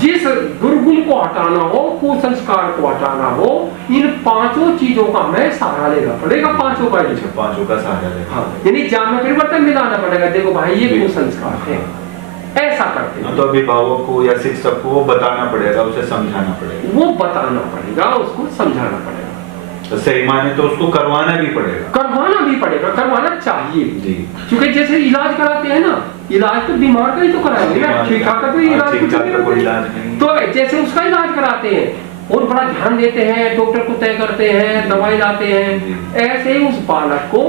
जिस दुर्गुण को हटाना हो, कुसंस्कार को हटाना हो, इन पांचों चीजों का हमें सहारा लेना पड़ेगा। पांचों का सहारा लेना। हाँ, यानी ज्ञान में परिवर्तन भी लाना पड़ेगा। देखो भाई, ये कुसंस्कार है, ऐसा करते हैं। तो अभिभावक को या शिक्षक को वो बताना पड़ेगा, उसे समझाना पड़ेगा, वो बताना पड़ेगा, उसको समझाना पड़ेगा। तो सही माने तो उसको करवाना भी पड़ेगा, करवाना चाहिए। क्योंकि जैसे इलाज कराते हैं ना, इलाज तो बीमार का ही तो कराएंगे ना, ठीक ठाक का तो इलाज नहीं। तो जैसे उसका इलाज कराते हैं और बड़ा ध्यान देते हैं, डॉक्टर को तय करते हैं, दवाई लाते हैं, ऐसे ही उस बालक को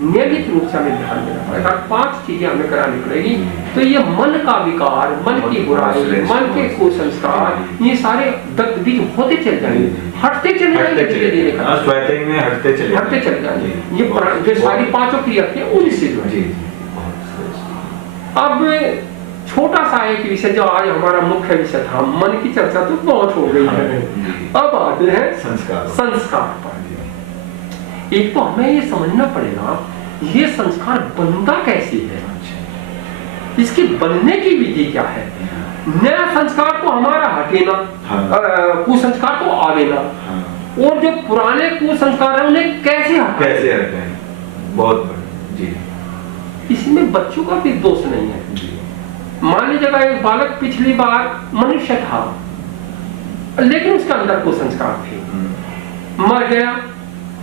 नियमित रूप से हमें ध्यान देना पड़ेगा। 5 चीजें हमें करानी पड़ेगी। तो ये मन का विकार, मन की बुराई, मन के कुसंस्कार, ये सारे दत्त बीज होते चल जाएंगे, हटते चले जाएंगे, धीरे धीरे हटते चले जाएंगे। ये जो सारी 5 क्रिया थी उनसे जो है। अब छोटा सा एक विषय जो आज हमारा मुख्य विषय था, मन की चर्चा तो बहुत हो गई है, अब आते हैं संस्कार पर। एक तो हमें ये समझना पड़ेगा ये संस्कार बनता कैसे है, इसकी बनने की विधि क्या है। नया संस्कार तो हमारा हटे ना, कुसंस्कार तो आवे ना, और जो पुराने कुसंस्कार है उन्हें कैसे हटाएं, बहुत जी। इसमें बच्चों का भी दोष नहीं है। मान लीजिएगा एक बालक पिछली बार मनुष्य था, लेकिन उसके अंदर कुसंस्कार थे, मर गया,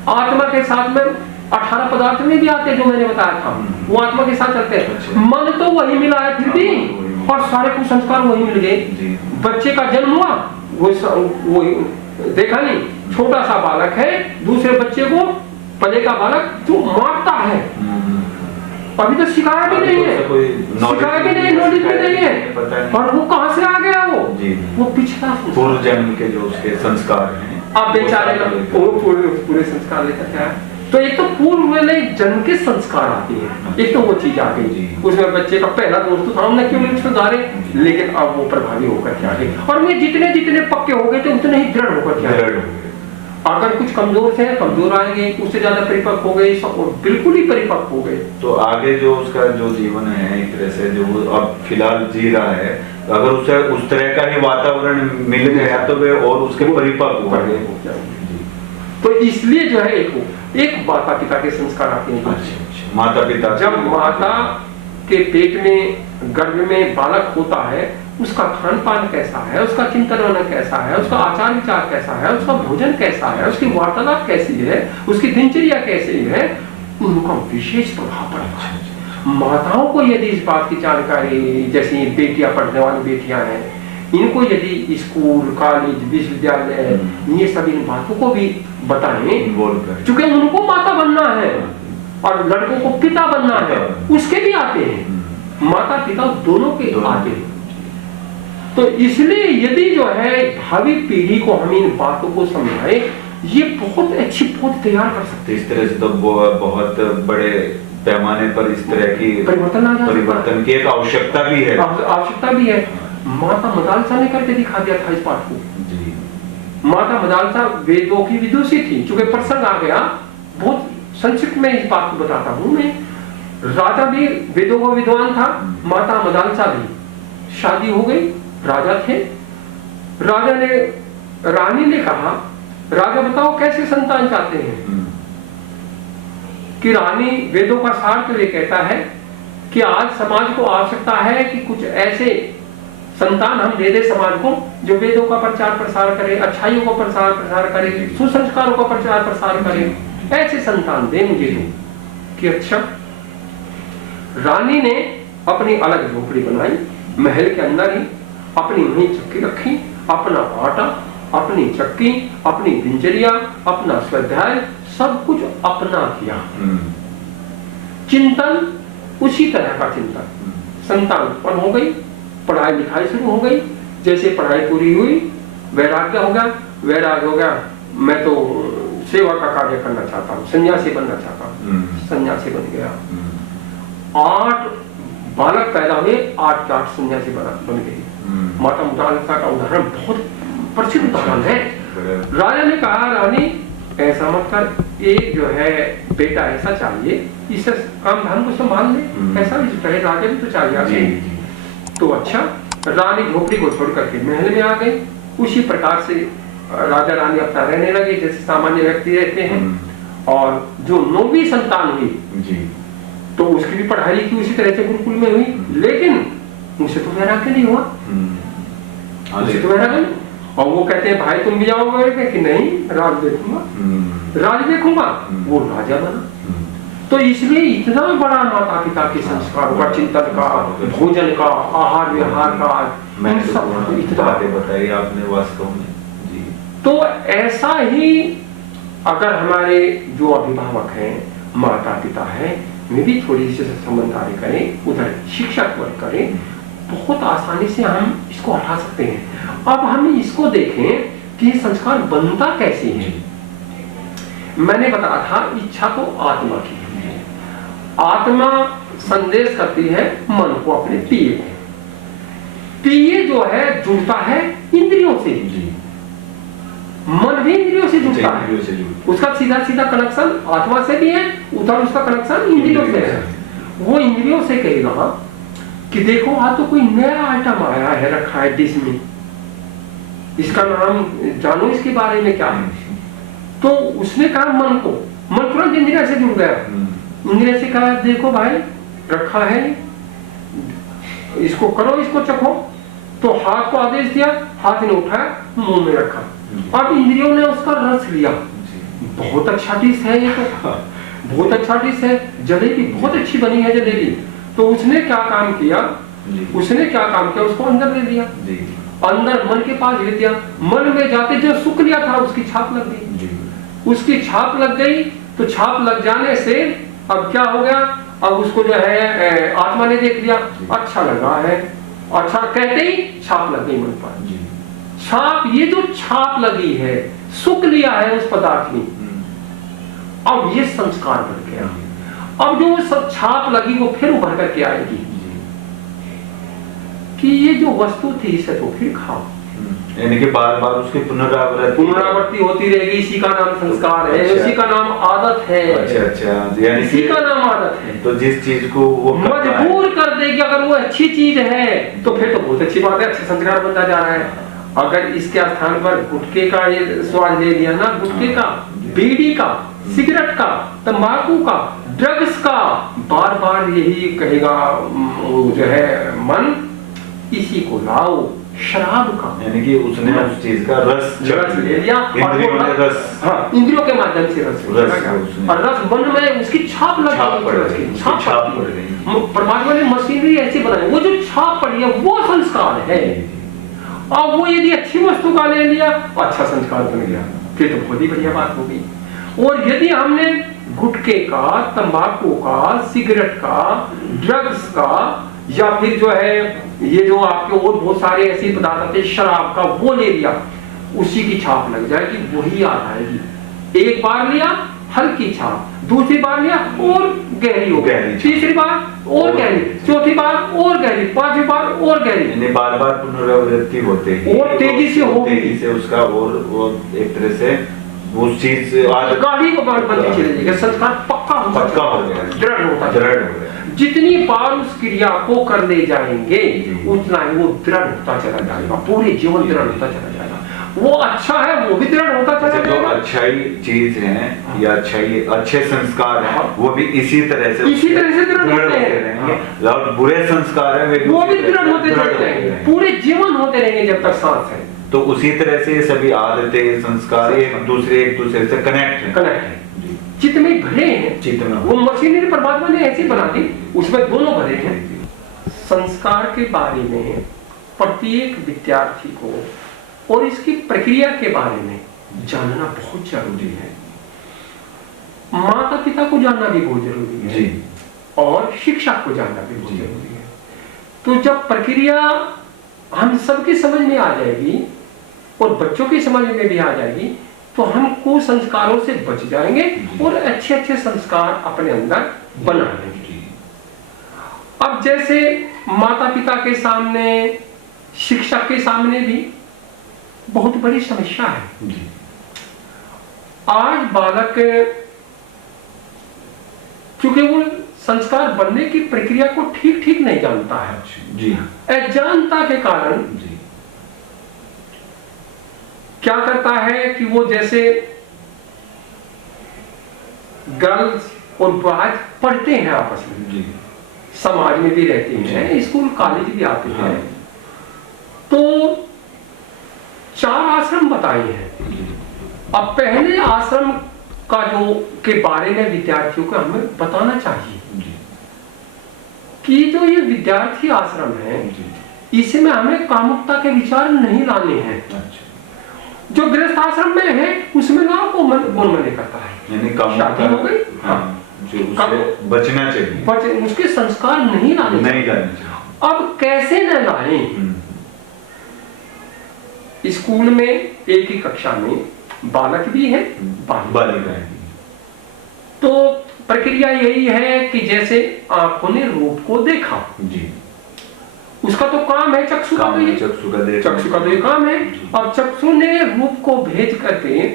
आत्मा के साथ में 18 पदार्थ में भी आते जो मैंने बताया था, वो आत्मा के साथ चलते हैं। मन तो वही मिला है फिर भी, और सारे कुसंस्कार वही मिल गए। बच्चे का जन्म हुआ, वो देखा नहीं, छोटा सा बालक है, दूसरे बच्चे को पले का बालक जो मारता है, अभी तो सिखाया भी नहीं है, नॉलेज भी नहीं है, और वो कहां से आ गया, वो पिछला पूर्व जन्म के जो उसके संस्कार हैं, आप बेचारे का पूरे संस्कार लेकर क्या है। तो एक तो पूर्व में जन्म के संस्कार आते हैं, एक तो वो चीज आ गई, उसमें बच्चे का पहला दोस्त तो हमने क्यों सुधारे, लेकिन अब वो प्रभावी होकर के आ गए, और वे जितने जितने पक्के हो गए थे उतने ही दृढ़ होकर के आ गए। अगर कुछ कमजोर थे, कमजोर आएंगे, उससे ज्यादा परिपक्व हो गए, बिल्कुल ही परिपक्व हो गए। तो आगे जो उसका जो जीवन है, एक तरह से जो वो अब फिलहाल जी रहा है, अगर उसे उस तरह का ही वातावरण मिल गया तो वे और उसके परिपक्व हो गए। तो इसलिए जो है एक माता पिता के संस्कार आते हैं। माता पिता, जब माता के पेट में, गर्भ में बालक होता है, उसका खान पान कैसा है, उसका चिंतन मनन कैसा है, उसका आचार विचार कैसा है, उसका भोजन कैसा है, उसकी वार्तालाप कैसी है, उसकी दिनचर्या कैसी है, उनका विशेष प्रभाव पड़ता है। माताओं को यदि इस बात की जानकारी, जैसे बेटियां, पढ़ने वाली बेटियां हैं, इनको यदि स्कूल, कॉलेज, विश्वविद्यालय, ये सब इन बातों को भी बताएं, क्योंकि उनको माता बनना है और लड़कों को पिता बनना है, उसके भी आते हैं, माता पिता दोनों के आते हैं। तो इसलिए यदि जो है भावी पीढ़ी को हम इन बातों को समझाएं, ये बहुत अच्छी पहुंच तैयार कर सकते हैं। इस तरह से तो बहुत बड़े पैमाने पर इस तरह की परिवर्तन आ जाता है। परिवर्तन की एक आवश्यकता भी है। आवश्यकता भी है। माता मदालसा ने करके दिखा दिया था इस पाठ को जी। माता मदालसा वेदों की विदुषी थी, चूंकि प्रसंग आ गया, बहुत संक्षिप्त में इस बात को बताता हूं मैं। राजा भी वेदों का विद्वान था, माता मदालसा भी। शादी हो गई, राजा थे। राजा ने, रानी ने कहा, राजा बताओ कैसे संतान चाहते हैं? कि रानी वेदों का सार तो ये कहता है कि आज समाज को आवश्यकता है कि कुछ ऐसे संतान हम दे दे समाज को जो वेदों का प्रचार प्रसार करे, अच्छाइयों का प्रसार प्रसार करे, सुसंस्कारों का प्रचार प्रसार करे, ऐसे संतान दे मुझे तो। कि अच्छा। रानी ने अपनी अलग झोपड़ी बनाई, महल के अंदर ही अपनी वही चक्की रखी, अपना आटा, अपनी चक्की, अपनी दिनचर्या, अपना स्वाध्याय, सब कुछ अपना किया। चिंतन उसी तरह का चिंतन। संतान उत्पन्न हो गई, पढ़ाई लिखाई शुरू हो गई। जैसे पढ़ाई पूरी हुई, वैराग्य हो गया। वैराग्य हो गया, मैं तो सेवा का कार्य करना चाहता हूँ, सन्यासी बनना चाहता हूँ। सन्यासी बन गया। 8 बालक पैदा हुए, 8 सन्यासी बन गए। माता मदालसा का उदाहरण बहुत प्रसिद्ध उदाहरण है। राजा ने कहा, रानी ऐसा मत कर, एक जो है बेटा ऐसा चाहिए, इसे काम धाम को संभाल ले, ऐसा भी चाहे, राजा भी तो चाहिए। तो अच्छा, रानी झोपड़ी को छोड़ करके महल में आ गई। उसी प्रकार से राजा रानी अपना रहने लगे जैसे सामान्य व्यक्ति रहते हैं। और जो 9वीं संतान हुई तो उसकी भी पढ़ाई लिखी उसी तरह से गुरुकुल में हुई, लेकिन उसे तो वैराग्य नहीं हुआ। उसे तो वैराग्य नहीं। और वो कहते हैं भाई तुम भी जाओगे कि नहीं, राज देखूंगा, राज देखूंगा। वो राजा बना। तो इसलिए इतना बड़ा माता पिता के संस्कारों का, चिंतन का, भोजन का, आहार विहार का, इतना बातें बताई आपने वास्तव में जी। तो ऐसा ही अगर हमारे जो अभिभावक हैं, माता पिता हैं, वे भी थोड़ी सी समझदारी करें, उधर शिक्षक वर्ग करें, बहुत आसानी से हम इसको हटा सकते हैं। अब हम इसको देखें कि संस्कार बनता कैसे है। मैंने बताया था, इच्छा तो आत्मा की है। आत्मा संदेश करती है मन को अपने पिए में। पिए जो है जुड़ता है इंद्रियों से। मन भी इंद्रियों से जुड़ता है। उसका सीधा सीधा कनेक्शन आत्मा से भी है, उधर उसका कनेक्शन इंद्रियों से है। वो इंद्रियों से कहेगा कि देखो आज तो कोई नया आइटम आया है, रखा है डिश में, इसका नाम जानो, इसके बारे में क्या है। तो उसने कहा मन को, मन तुरंत इंद्रिया से जुड़ गया। इंद्रिया से कहा देखो भाई रखा है, इसको करो, इसको चखो। तो हाथ को आदेश दिया, हाथ ने उठाया, मुंह में रखा। अब इंद्रियों ने उसका रस लिया। बहुत अच्छा डिश है ये, तो बहुत अच्छा डिश है, जलेबी बहुत अच्छी बनी है जलेबी। तो उसने क्या काम किया, उसको अंदर ले दिया, अंदर मन के पास ले दिया। मन में जाते जो सुख लिया था उसकी छाप लग गई। उसकी छाप लग गई, तो छाप लग जाने से अब क्या हो गया, अब उसको जो है आत्मा ने देख लिया, अच्छा लगा है, अच्छा कहते ही छाप लग गई मन पर। छाप, ये जो छाप लगी है, सुख लिया है उस पदार्थ में, अब ये संस्कार बन गया। अब जो सब छाप लगी वो फिर उभर करके आएगी कि ये जो वस्तु थी इसे तो फिर खाओ, यानी कि बार बार उसकी पुनरावृत्ति होती रहेगी। इसी का नाम संस्कार है। अच्छा। इसी का नाम आदत है। अच्छा, यानी इसी का नाम आदत है। तो जिस चीज को वो मजबूर कर देगी, अगर वो अच्छी चीज है तो फिर तो बहुत अच्छी बात है, अच्छा संस्कार बनता जा रहा है। अगर इसके स्थान पर गुटखे का ये स्वाद ले लिया ना, गुटखे का, बीड़ी का, सिगरेट का, तंबाकू का, ड्रग्स का, बार बार यही कहेगा जो है मन, इसी को लाओ, शराब का। यानी कि उसने उस चीज का रस ले लिया, इंद्रियों के माध्यम से रस, और रस मन में उसकी छाप लग गई। छाप पड़ गई। परमात्मा ने मशीनरी ऐसी बनाई, वो जो छाप पड़ी है वो संस्कार है। और वो यदि अच्छी वस्तु का ले लिया, अच्छा संस्कार बन गया, फिर तो बहुत ही बढ़िया बात होगी। और यदि हमने गुटखे का, तंबाकू का, सिगरेट का, ड्रग्स का, या फिर जो है ये जो आपके और बहुत सारे ऐसे पदार्थ थे, शराब का, वो ले लिया, उसी की छाप लग जाएगी, वही याद आएगी। एक बार लिया हल्की छाप, दूसरी बार लिया और गहरी हो गई, तीसरी बार और गहरी, चौथी बार और गहरी, पांचवी बार और गहरी, बार बार पुनरावृत्ति होते ही और तेजी से हो, तेजी से उसका और वो एक तरह से उस चीज गाड़ी को बनती चली जाएगी, संस्कार पक्का हो गया, दृढ़ होता हो गया। जितनी बार उस क्रिया को करने जाएंगे उतना ही वो दृढ़ होता चला जाएगा, पूरे जीवन दृढ़ होता चला जाएगा। वो अच्छा है वो भी दृढ़ होता चला जाएगा। जो अच्छाई चीज है या अच्छे संस्कार है वो भी इसी तरह से दृढ़ होते हैं। और बुरे संस्कार है वो भी दृढ़ होते चले जाएंगे, पूरे जीवन होते रहेंगे जब तक सांस है। तो उसी तरह से सभी आदतें संस्कार एक दूसरे से कनेक्ट है। चित्त में भरे हैं, चित्त में वो मशीनरी परमात्मा ने ऐसी बना दी, उसमें दोनों भरे हैं। संस्कार के बारे में प्रत्येक विद्यार्थी को और इसकी प्रक्रिया के बारे में जानना बहुत जरूरी है। माता पिता को जानना भी बहुत जरूरी है और शिक्षक को जानना भी बहुत जरूरी है। तो जब प्रक्रिया हम सबकी समझ में आ जाएगी और बच्चों की समझ में भी आ जाएगी तो हम कुसंस्कारों से बच जाएंगे और अच्छे अच्छे संस्कार अपने अंदर बना लेंगे। अब जैसे माता पिता के सामने, शिक्षक के सामने भी बहुत बड़ी समस्या है। आज बालक क्योंकि वो संस्कार बनने की प्रक्रिया को ठीक नहीं जानता है, अज्ञानता के कारण क्या करता है कि वो जैसे गर्ल्स और बॉयज पढ़ते हैं आपस में, समाज में भी रहते हैं, स्कूल कॉलेज भी आते हैं, तो 4 आश्रम बताए हैं। अब पहले आश्रम का जो के बारे में विद्यार्थियों को हमें बताना चाहिए कि जो ये विद्यार्थी आश्रम है इसमें हमें कामुकता के विचार नहीं लाने हैं। जो गृहस्थ आश्रम में है उसमें ना कौन मने करता है, शादी हो गई, बचना चाहिए, उसके संस्कार नहीं लाने चाहिए। अब कैसे न लाएं? स्कूल में एक ही कक्षा में बालक भी है, बालिका है। तो प्रक्रिया यही है कि जैसे आंखों ने रूप को देखा, उसका तो काम है चक्षु का, चक्षु का तो ये काम है। अब चक्षु ने रूप को भेज करके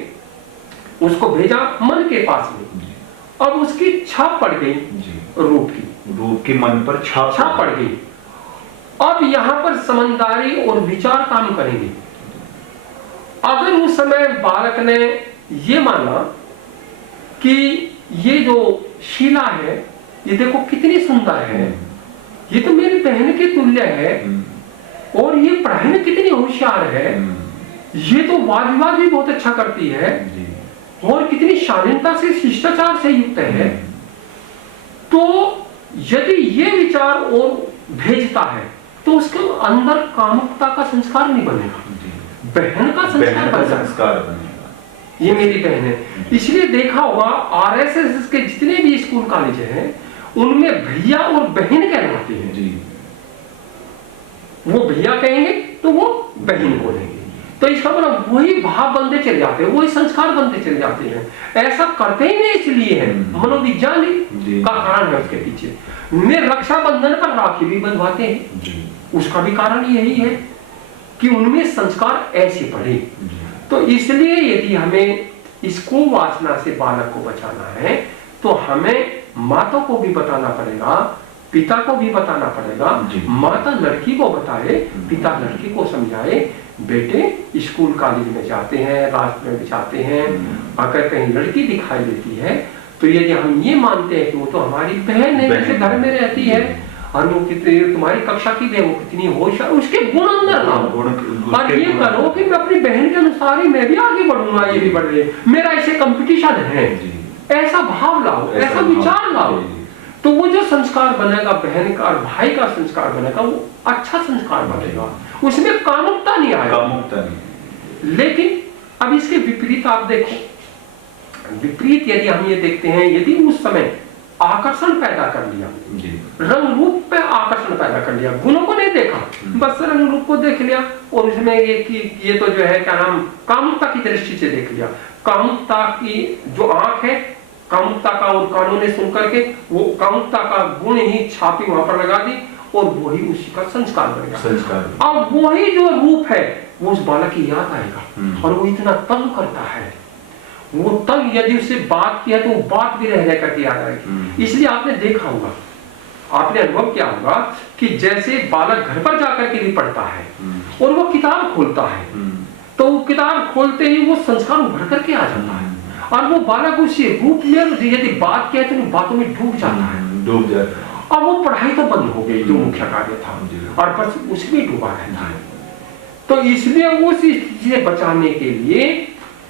उसको भेजा मन के पास में, अब उसकी छाप पड़ गई, रूप की मन पर छाप पड़ गई। अब यहाँ पर समझदारी और विचार काम करेंगे। अगर उस समय बालक ने ये माना कि ये जो शीला है ये देखो कितनी सुंदर है, ये तो मेरी बहन के तुल्य है, और ये पढ़ाई में कितनी होशियार है, ये तो वाद विवाद भी बहुत अच्छा करती है और कितनी शालीनता से शिष्टाचार से युक्त है, तो यदि ये विचार और भेजता है तो उसके अंदर कामुकता का संस्कार नहीं बनेगा, बहन का संस्कार बनेगा। ये मेरी बहन है। इसलिए देखा होगा आरएसएस के जितने भी स्कूल कॉलेज हैं उनमें भैया और बहन कहलाते हैं। वो भैया कहेंगे तो वो बहन बोलेंगे, तो इसका मतलब वही भाव बनते चले जाते हैं, वही संस्कार बनते चले जाते हैं। ऐसा करते ही नहीं इसलिए है, मनोविज्ञान का कारण है उसके पीछे। में रक्षाबंधन पर राखी भी बंधवाते हैं, उसका भी कारण यही है कि उनमें संस्कार ऐसे पड़े। तो इसलिए यदि हमें इसको वासना से बालक को बचाना है तो हमें माता को भी बताना पड़ेगा, पिता को भी बताना पड़ेगा। माता लड़की को बताए, पिता लड़की को समझाए। बेटे स्कूल कॉलेज में जाते हैं, रास्ते में जाते हैं, अगर कहीं लड़की दिखाई देती है तो यदि हम ये मानते हैं कि वो तो हमारी बहन है, जैसे घर में रहती है और वो कितनी तुम्हारी कक्षा की है, वो कितनी होशियार, उसके गुण अंदर लाओ और ये करो कि मैं अपनी बहन के अनुसार ही मैं भी आगे बढ़ूंगा, ये भी बढ़ रही है, मेरा ऐसे कंपटीशन है, ऐसा भाव लाओ, ऐसा विचार लाओ। तो वो जो संस्कार बनेगा बहन का और भाई का संस्कार बनेगा वो अच्छा संस्कार बनेगा, उसमें कामुकता नहीं आएगा। लेकिन अब इसके विपरीत आप देखो, विपरीत यदि हम ये देखते हैं, यदि उस समय आकर्षण पैदा कर लिया, रंग रूप पे आकर्षण पैदा कर लिया, गुणों को नहीं देखा, बस रंग रूप को देख लिया और उसमें ये तो जो है क्या नाम कामुकता की दृष्टि से देख लिया। कामुकता की जो आंख है कामुकता का और कानों ने सुन करके वो कामुकता का गुण ही छापी वहां पर लगा दी और वही उसी का संस्कार बन गया। अब वही जो रूप है वो उस बालक की याद आएगा और वो इतना तंग करता है, वो तंग यदि उससे बात की है तो वो बात भी रह करके याद आएगी। इसलिए आपने देखा होगा, आपने अनुभव किया होगा कि जैसे बालक घर पर जाकर के भी पढ़ता है और वो किताब खोलता है तो वो किताब खोलते ही वो संस्कार उभर करके आ जाता है और वो बालक उसी रूप में यदि बात किया तो बातों में डूब जाता है, डूब जाता है। अब वो पढ़ाई तो बंद हो गई जो मुख्य कार्य था और बस उसमें डूबा रहता है। तो इसलिए उस स्थिति से बचाने के लिए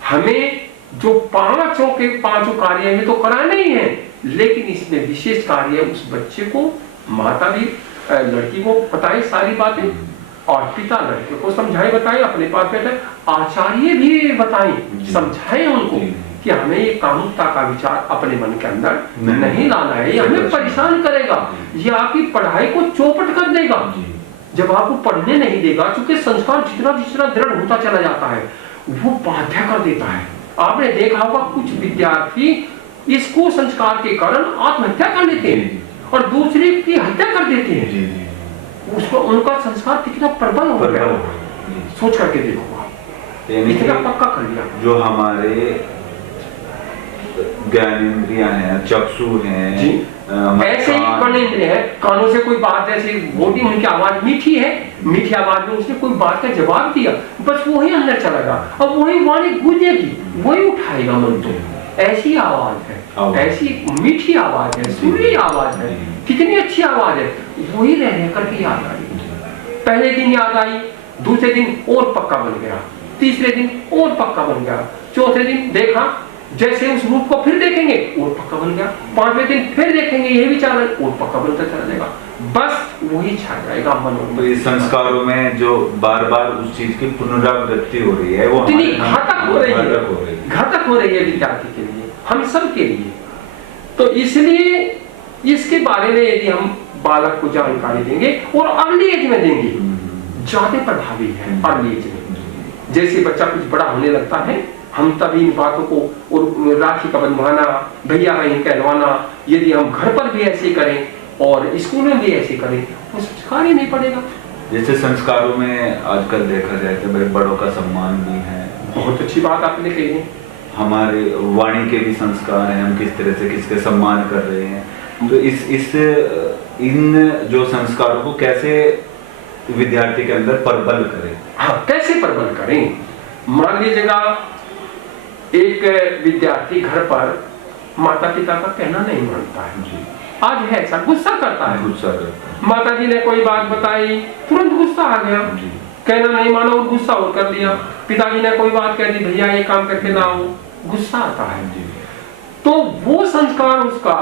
हमें जो पांचों कार्य हैं तो कराने ही हैं, लेकिन इसमें विशेष कार्य उस बच्चे को माता भी लड़की को बताए सारी बातें और पिता लड़के को समझाए बताए, अपने पास बैठे आचार्य भी बताए समझाए उनको कि हमें ये कामुकता का विचार अपने मन के अंदर नहीं लाना है, ये हमें परेशान करेगा, ये आपकी पढ़ाई को चौपट कर देगा जब आपको पढ़ने नहीं देगा। क्योंकि संस्कार जितना जितना दृढ़ होता चला जाता है वो बाध्य कर देता है। आपने देखा होगा कुछ विद्यार्थी इसको संस्कार के कारण आत्महत्या कर लेते हैं और दूसरे की हत्या कर देते हैं। उसको उनका संस्कार कितना प्रबल हो गया, सोच करके देखो, इतना पक्का कर लिया। जो हमारे ज्ञानेंद्रियां हैं, चक्षु हैं, ऐसे ही कर्णेंद्रिय है, कानों से कोई बात ऐसी बोली, उनकी आवाज मीठी है, मीठी आवाज में उसने कोई बात का जवाब दिया, बस वही अंदर चला गया, अब वही वाणी गूंजेगी, वही उठाएगा मन। तो ऐसी आवाज है, ऐसी मीठी आवाज है, सुरीली आवाज है, कितनी अच्छी आवाज है, वही रह करके याद आई। पहले दिन याद आई, दूसरे दिन और पक्का बन गया, तीसरे दिन और पक्का बन गया, चौथे दिन देखा जैसे उस रूप को फिर देखेंगे और पक्का बन गया, पांचवें दिन फिर देखेंगे ये विचार और पक्का बनता चला जाएगा, बस वही छा जाएगा मन में। तो इस संस्कारों में जो बार बार उस चीज की पुनरावृत्ति हो रही है वो इतनी घातक हो रही है, घातक हो रही है विद्यार्थी के लिए, हम सब के लिए। तो इसलिए इसके बारे में यदि हम बालक को जानकारी देंगे और अर्ली एज में देंगे ज्यादा प्रभावी है। अर्ली एज में जैसे बच्चा कुछ बड़ा होने लगता है, हम तभी इन बातों को और राखी का बंधवाना, भैया बहन कहलवाना, यदि हम घर पर भी ऐसे करें और स्कूल में भी ऐसे करें तो संस्कार ही नहीं पड़ेगा। जैसे संस्कारों में आजकल देखा जाए तो बड़े बड़ों का सम्मान भी है। बहुत अच्छी बात आपने कही है। हमारे वाणी के भी संस्कार हैं, हम किस तरह से किसके सम्मान कर रहे हैं। तो इन जो संस्कारों को कैसे विद्यार्थी के अंदर प्रबल करें? हाँ, कैसे प्रबल करें? मान लीजिएगा एक विद्यार्थी घर पर माता पिता का कहना नहीं मानता है जी, आज है ऐसा, गुस्सा करता है, माता जी ने कोई बात बताई तुरंत गुस्सा आ गया, कहना नहीं माना और गुस्सा और कर दिया, पिताजी ने कोई बात कह दी, भैया ये काम करके लाओ, गुस्सा आता है जी। तो वो संस्कार उसका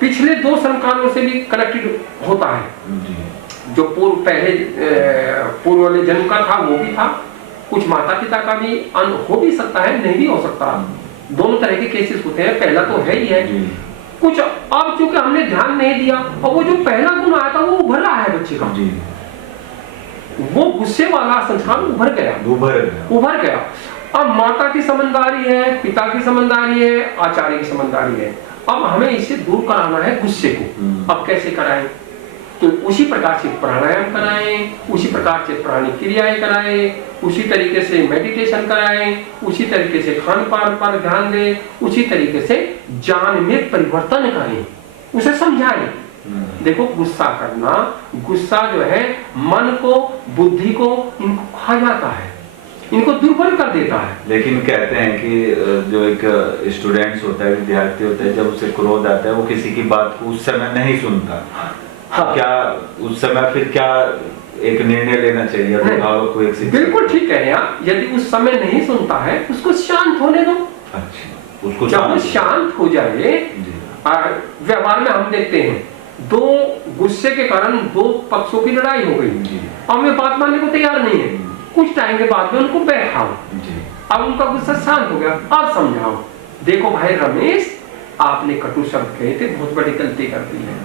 पिछले 2 संस्कारों से भी कनेक्टेड होता है जी। जो पूर्व वाले जन्म का था वो भी था, कुछ माता पिता का भी हो भी सकता है, नहीं भी हो सकता, दोनों तरह के केसेस होते हैं। पहला तो है ही है, कुछ अब चूंकि हमने ध्यान नहीं दिया और वो जो पहला गुण आया था वो उभर रहा है बच्चे का जी, वो गुस्से वाला संस्कार उभर गया। अब माता की समझदारी है, पिता की समझदारी है, आचार्य की समझदारी है, अब हमें इसे दूर कराना है गुस्से को। अब कैसे कराएं? तो उसी प्रकार से प्राणायाम कराएं, उसी प्रकार से प्राणिक क्रियाएं कराएं, उसी तरीके से मेडिटेशन कराएं, उसी तरीके से खान पान पर ध्यान दें, उसी तरीके से जान में परिवर्तन करें, उसे समझाएं। देखो गुस्सा करना, गुस्सा जो है मन को, बुद्धि को इनको खा जाता है, इनको दुर्बल कर देता है। लेकिन कहते हैं कि जो एक स्टूडेंट्स होता है, विद्यार्थी होता है, जब उसे क्रोध आता है वो किसी की बात को उस समय नहीं सुनता। हाँ। क्या उस समय फिर क्या एक निर्णय लेना चाहिए अभिभावक को? एक बिल्कुल ठीक कह रहे हैं आप, यदि उस समय नहीं सुनता है उसको शांत होने दो। अच्छा, उसको जब वो शांत हो जाए, व्यवहार में हम देखते हैं 2 गुस्से के कारण 2 पक्षों की लड़ाई हो गई, अब वे बात मानने को तैयार नहीं है, कुछ टाइम के बाद में उनको बैठाओ, अब उनका गुस्सा शांत हो गया, अब समझाओ, देखो भाई रमेश आपने कटु शब्द कहे थे, बहुत बड़ी गलती कर दी है,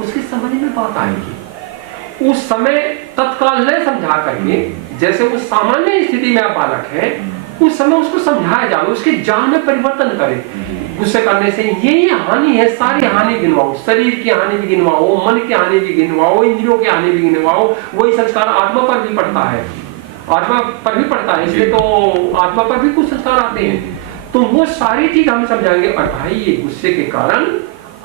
उसकी समझ में बात आएगी। उस समय तत्काल न समझा करके, जैसे वो सामान्य स्थिति में आप बालक है, उस समय उसको समझाया जाए, उसके जान में परिवर्तन करे। गुस्से करने से ये हानि है, सारी हानि गिनवाओ, शरीर की हानि भी गिनवाओ, मन की हानि भी गिनवाओ, इंद्रियों की हानि भी गिनवाओ, वही संस्कार आत्मा पर भी पड़ता है, आत्मा पर भी पड़ता है, इसलिए तो आत्मा पर भी कुछ संस्कार आते हैं। तो वो सारी चीज हम समझाएंगे। और भाई ये गुस्से के कारण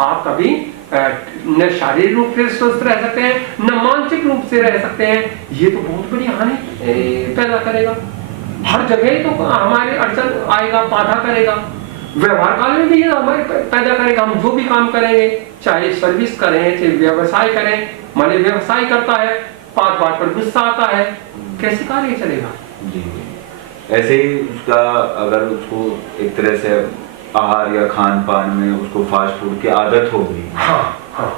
आप कभी न शारीरिक रूप से स्वस्थ रह सकते हैं, न मानसिक रूप से रह सकते हैं, ये तो बहुत बड़ी हानि पैदा करेगा। हर जगह तो हमारे अड़चन आएगा, बाधा करेगा, व्यवहार काल में भी ये हमारे पैदा करेगा। हम जो भी काम करेंगे, चाहे सर्विस करें, चाहे व्यवसाय करें, मान व्यवसाय करता है, 5 बात पर गुस्सा आता है, कैसे कार्य चलेगा? जी, ऐसे ही उसका अगर उसको एक तरह से आहार या खान पान में उसको फास्ट फूड की आदत हो गई, हाँ,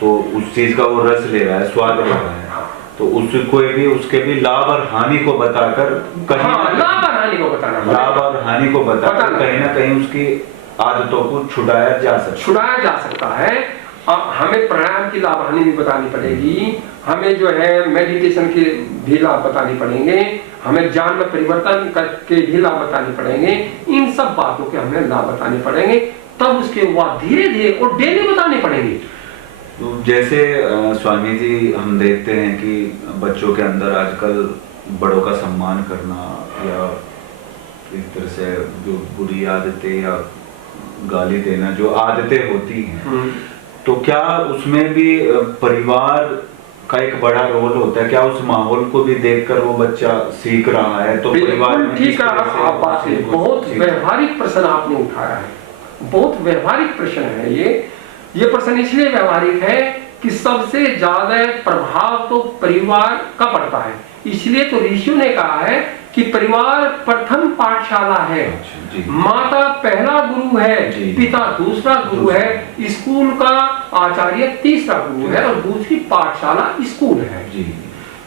तो उस चीज का वो रस ले रहा है, स्वाद ले रहा है, तो उसको भी उसके भी लाभ और हानि को बताकर लाभ और हानि को बताकर कहीं ना कहीं उसकी आदतों को छुड़ाया जा सकता है। अब हमें प्राणायाम की लाभ हानि भी बतानी पड़ेगी, हमें जो है मेडिटेशन के भी लाभ बताने पड़ेंगे, हमें ज्ञान में परिवर्तन के भी लाभ बताने पड़ेंगे। इन सब बातों के हमें लाभ बताने पड़ेंगे, तब उसके बाद धीरे धीरे और डेली बताने पड़ेंगे। तो जैसे स्वामी जी हम देखते हैं कि बच्चों के अंदर आजकल बड़ों का सम्मान करना या एक तरह से जो बुरी आदतें या गाली देना जो आदतें होती हैं, तो क्या उसमें भी परिवार का एक बड़ा रोल होता है? क्या उस माहौल को भी देखकर वो बच्चा सीख रहा है? तो परिवार में ठीक है, बात है, बहुत व्यवहारिक प्रश्न आपने उठाया है, बहुत व्यवहारिक प्रश्न है ये प्रश्न इसलिए व्यवहारिक है कि सबसे ज्यादा प्रभाव तो परिवार का पड़ता है। इसलिए तो ऋषियों ने कहा है कि परिवार प्रथम पाठशाला है, माता पहला गुरु है, पिता दूसरा गुरु है, स्कूल का आचार्य तीसरा गुरु है और दूसरी पाठशाला स्कूल है।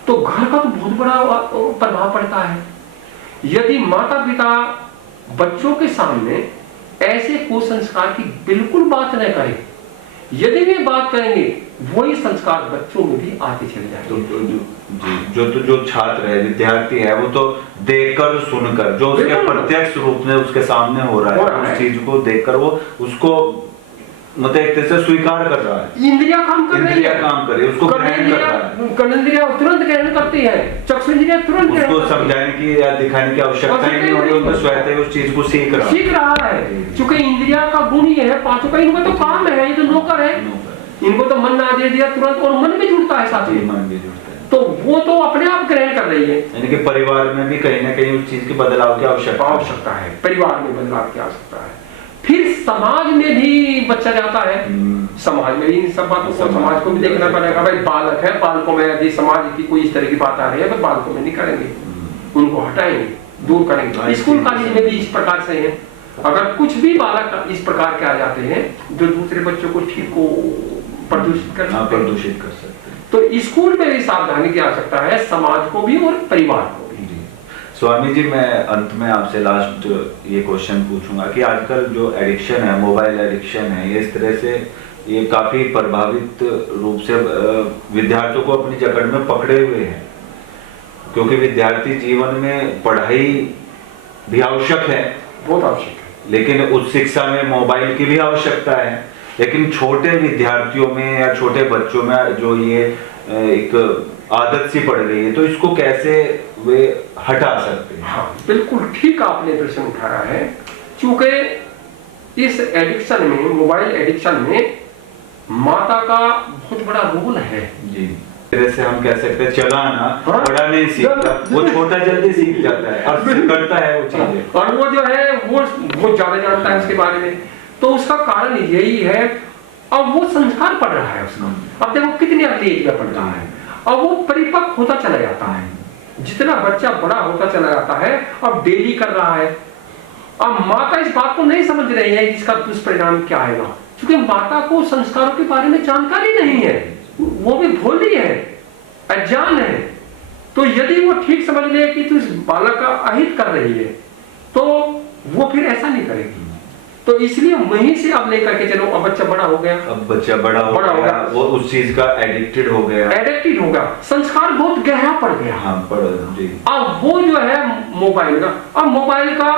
तो घर का तो बहुत बड़ा प्रभाव पड़ता है। यदि माता पिता बच्चों के सामने ऐसे कुसंस्कार की बिल्कुल बात न करें, यदि वे बात करेंगे वही संस्कार बच्चों में भी आते चले जाएंगे। जो छात्र है, विद्यार्थी है, वो तो देखकर सुनकर जो उसके प्रत्यक्ष रूप में उसके सामने हो रहा है, उस चीज को देखकर वो उसको मतलब एक तरह से स्वीकार कर रहा है। इंद्रिया काम कर रही है, उसको ग्रहण कर रहा है, कर्मेंद्रिया तुरंत ग्रहण करती है, चक्षुंद्रिया तुरंत उसको समझाने की या दिखाने की आवश्यकता ही नहीं हो रही, उनको स्वतः उस चीज को सीख रहा है। क्योंकि इंद्रिया का गुण ये है, पांचों का इनका तो काम है, ये तो नौकर है, इनको तो मन ना दे दिया तुरंत, और मन भी जुड़ता है साथ में, मन भी जुड़ता है, तो वो तो अपने आप ग्रहण कर रही है। यानी कि परिवार में भी कहीं ना कहीं उस चीज के बदलाव की आवश्यकता है, परिवार में बदलाव की आवश्यकता है। फिर समाज में भी बच्चा जाता है, समाज में इन सब बातों को समाज को भी देखना पड़ेगा। भाई बालक है, बालकों में यदि समाज की कोई इस तरह की बात आ रही है तो बालकों में नहीं करेंगे, उनको हटाएंगे, दूर करेंगे। स्कूल कॉलेज में भी इस प्रकार से है, अगर कुछ भी बालक इस प्रकार के आ जाते हैं जो दूसरे बच्चों को ठीक को प्रदूषित कर सकते हैं, तो स्कूल में भी सावधानी की आवश्यकता है, समाज को भी और परिवार को भी। स्वामी जी, मैं अंत में आपसे लास्ट ये क्वेश्चन पूछूंगा कि आजकल जो एडिक्शन है, मोबाइल एडिक्शन है, इस तरह से ये काफी प्रभावित रूप से विद्यार्थियों को अपनी जकड़ में पकड़े हुए हैं, क्योंकि विद्यार्थी जीवन में पढ़ाई भी आवश्यक है, बहुत आवश्यक है, लेकिन उच्च शिक्षा में मोबाइल की भी आवश्यकता है। लेकिन छोटे विद्यार्थियों में या छोटे बच्चों में जो ये एक आदत सी पड़ गई है, तो इसको कैसे वे हटा सकते हैं? हाँ, बिल्कुल ठीक आपने प्रश्न उठाया है, क्योंकि इस एडिक्शन में, मोबाइल एडिक्शन में माता का बहुत बड़ा रोल है। जी, तरह से हम कह सकते हैं चलाना, बड़ा नहीं सीखता, वो छोटा जल्दी सीख जाता है और करता है वो चीजें, और वो जो है वो बहुत ज्यादा जानता है उसके बारे में। तो उसका कारण यही है, अब वो संस्कार पड़ रहा है उसका, अब देखो कितनी एज में पड़ रहा है, अब वो परिपक्व होता चला जाता है, जितना बच्चा बड़ा होता चला जाता है, अब डेली कर रहा है। अब माता इस बात को नहीं समझ रही है इसका दुष्परिणाम क्या आएगा, क्योंकि माता को संस्कारों के बारे में जानकारी नहीं है, वो भी भोली है, अज्ञान है। तो यदि वो ठीक समझ ले कि तू इस बालक का अहित कर रही है, तो वो फिर ऐसा नहीं करेगी। तो इसलिए वहीं से अब लेकर के चलो, अब बच्चा बड़ा हो गया, अब बच्चा बड़ा हो गया, वो उस चीज का एडिक्टेड हो गया, संस्कार बहुत गहरा पड़ गया। हाँ, जी। अब वो जो है मोबाइल का, अब मोबाइल का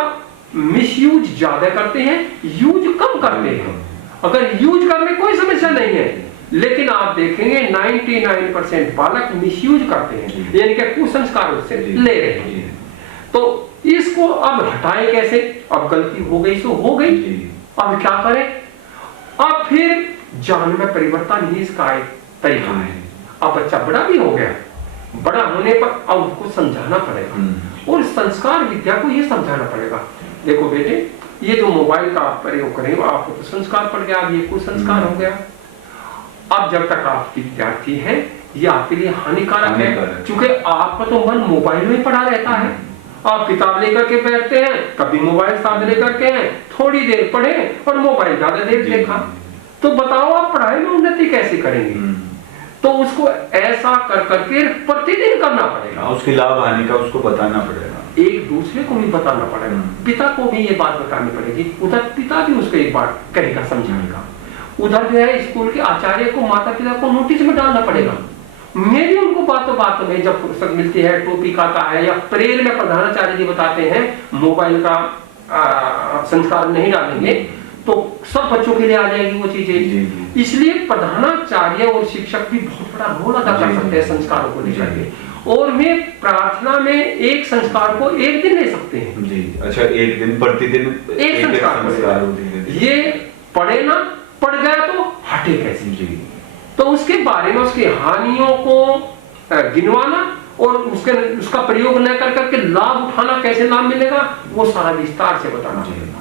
मिसयूज ज्यादा करते हैं, यूज कम करते हैं। अगर यूज करने कोई समस्या नहीं है, लेकिन आप देखेंगे 99% बालक मिसयूज करते हैं, यानी कि कुसंस्कार उससे ले रहे हैं। तो इसको अब हटाएं कैसे? अब गलती हो गई तो हो गई, अब क्या करें? अब फिर जान में परिवर्तन ही इसका एक तरीका है। अब बच्चा बड़ा भी हो गया, बड़ा होने पर अब उसको समझाना पड़ेगा, और संस्कार विद्या को ये समझाना पड़ेगा, देखो बेटे ये जो मोबाइल का प्रयोग करें आपको तो संस्कार पड़ गया, अब ये कुसंस्कार हो गया। अब जब तक आप विद्यार्थी हैं ये आपके लिए हानिकारक है, क्योंकि आपका तो मन मोबाइल में पड़ा रहता है। आप किताब लेकर के बैठते हैं, कभी मोबाइल साथ लेकर के हैं, थोड़ी देर पढ़े और मोबाइल ज्यादा देर देखा, तो बताओ आप पढ़ाई में उन्नति कैसे करेंगे? तो उसको ऐसा कर करके प्रतिदिन करना पड़ेगा, उसकी लाभ हानि का उसको बताना पड़ेगा, एक दूसरे को भी बताना पड़ेगा, पिता को भी ये बात बतानी पड़ेगी। उधर पिता भी उसको एक बार कहेगा, समझाएगा, उधर जो है स्कूल के आचार्य को, माता पिता को नोटिस में डालना पड़ेगा। मैं भी उनको बातों में जब फुर्सत मिलती है, टॉपिक आता है या प्रेर में प्रधानाचार्य जी बताते हैं मोबाइल का संस्कार नहीं डालेंगे तो सब बच्चों के लिए आ जाएगी वो चीजें। इसलिए प्रधानाचार्य और शिक्षक भी बहुत बड़ा रोल अदा कर सकते हैं संस्कारों को लेकर के, और वे प्रार्थना में एक संस्कार को एक दिन ले सकते हैं जी। अच्छा, एक दिन प्रतिदिन एक संस्कार, ये पढ़े ना, पढ़ गया तो हटे कैसे जी, तो उसके बारे में उसकी हानियों को गिनवाना और उसका प्रयोग न कर करके लाभ उठाना, कैसे लाभ मिलेगा वो सारा विस्तार से बताना पड़ेगा।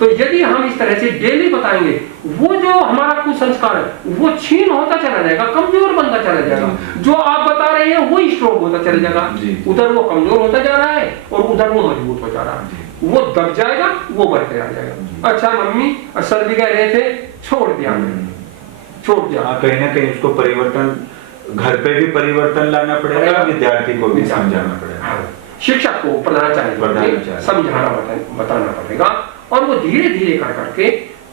तो यदि हम इस तरह से डेली बताएंगे, वो जो हमारा कुसंस्कार है वो छीन होता चला जाएगा, कमजोर बनता चला जाएगा। जो आप बता रहे हैं वो स्ट्रोंग होता चला जाएगा, उधर वो कमजोर होता जा रहा है और उधर वो मजबूत हो जा रहा है, वो दब जाएगा, वो बढ़ते आ जाएगा। अच्छा मम्मी सर भी कह रहे थे, छोड़ दिया, छोड़ दिया। कहीं ना कहीं उसको परिवर्तन, घर पे भी परिवर्तन लाना पड़ेगा, विद्यार्थी को भी समझाना पड़ेगा, शिक्षक को, प्रधानाचार्य समझाना बताना पड़ेगा, और वो धीरे धीरे कर करके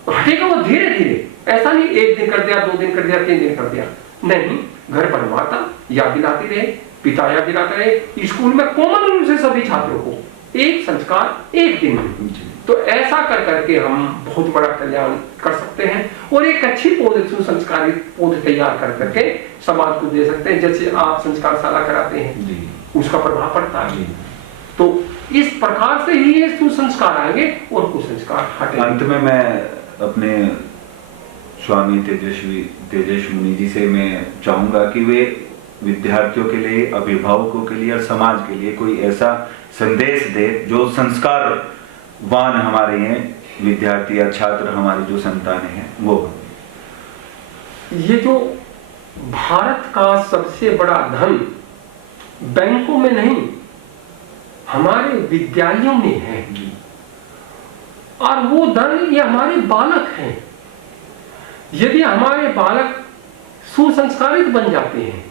हटेगा। वो धीरे धीरे, ऐसा नहीं एक दिन कर दिया, 2 दिन कर दिया, 3 दिन कर दिया, नहीं, घर पर माता याद दिलाती रहे, पिता याद दिलाते रहे, स्कूल में कॉमन रूप से सभी छात्रों को एक संस्कार एक दिन में। तो ऐसा कर करके हम बहुत बड़ा कल्याण कर सकते हैं, और एक अच्छी पौध, सुसंस्कारित पौध तैयार कर करके समाज को दे सकते हैं। जैसे आप संस्कारशाला कराते हैं, उसका प्रभाव पड़ता है। तो इस प्रकार से ही ये सुसंस्कार आएंगे और कुसंस्कार हटेंगे। अंत में मैं अपने स्वामी तेजस्वी मुनि जी से मैं चाहूंगा कि वे विद्यार्थियों के लिए, अभिभावकों के लिए और समाज के लिए कोई ऐसा संदेश दे जो संस्कारवान हमारे हैं विद्यार्थी या छात्र, हमारी जो संतानें हैं वो। ये जो भारत का सबसे बड़ा धन बैंकों में नहीं, हमारे विद्यालयों में है, और वो धन ये हमारे बालक हैं। यदि हमारे बालक सुसंस्कारित बन जाते हैं,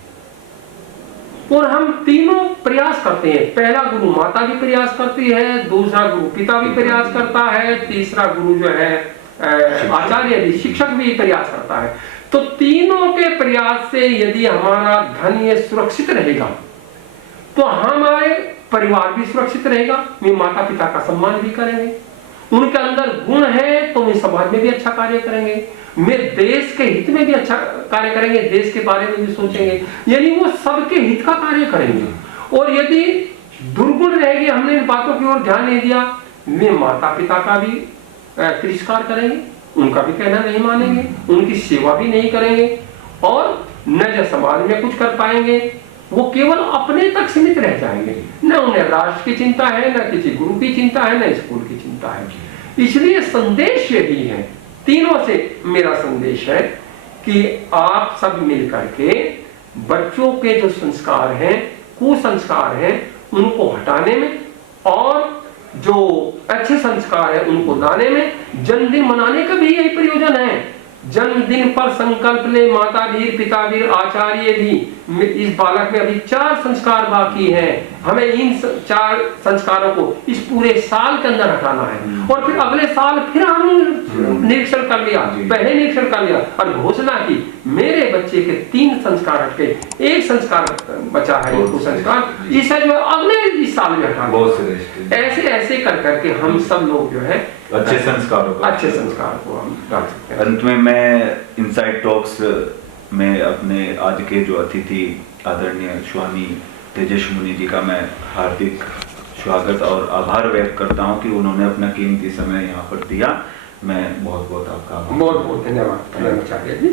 और हम तीनों प्रयास करते हैं, पहला गुरु माता भी प्रयास करती है, दूसरा गुरु पिता भी प्रयास करता है, तीसरा गुरु जो है आचार्य भी, शिक्षक भी प्रयास करता है, तो तीनों के प्रयास से यदि हमारा धन ये सुरक्षित रहेगा तो हमारे परिवार भी सुरक्षित रहेगा, वे माता पिता का सम्मान भी करेंगे, उनके अंदर गुण है तो वे समाज में भी अच्छा कार्य करेंगे, वे देश के हित में भी अच्छा कार्य करेंगे, देश के बारे में भी सोचेंगे, यानी वो सबके हित का कार्य करेंगे। और यदि दुर्गुण रहेगी, हमने इन बातों की ओर ध्यान नहीं दिया, वे माता पिता का भी तिरस्कार करेंगे, उनका भी कहना नहीं मानेंगे, उनकी सेवा भी नहीं करेंगे, और न जो समाज में कुछ कर पाएंगे, वो केवल अपने तक सीमित रह जाएंगे। न उन्हें राष्ट्र की चिंता है, न किसी गुरु की चिंता है, न स्कूल की चिंता है। इसलिए संदेश यही है, तीनों से मेरा संदेश है कि आप सब मिलकर के बच्चों के जो संस्कार हैं, कुसंस्कार हैं, उनको हटाने में, और जो अच्छे संस्कार है उनको लाने में, जन्मदिन मनाने का भी यही प्रयोजन है। जन्मदिन पर संकल्प ले माता वीर पिता वीर आचार्य भी। इस बालक में अभी 4 संस्कार बाकी हैं। हमें इन 4 संस्कारों को इस पूरे साल के अंदर हटाना है और फिर अगले साल फिर हम निरीक्षण कर लिया, पहले निरीक्षण कर लिया और घोषणा की मेरे बच्चे के 3 संस्कार हट गए, 1 संस्कार बचा है, कुसंस्कार, इसे जो अगले इस साल में हटाना। ऐसे ऐसे कर करके हम सब लोग जो है अच्छे संस्कार को हम डाल सकते हैं। अंत में मैं इनसाइड टॉक्स में अपने आज के जो अतिथि आदरणीय स्वामी तेजस मुनि जी का मैं हार्दिक स्वागत और आभार व्यक्त करता हूं कि उन्होंने अपना कीमती समय यहाँ पर दिया। मैं बहुत बहुत आपका बहुत धन्यवाद आचार्य जी।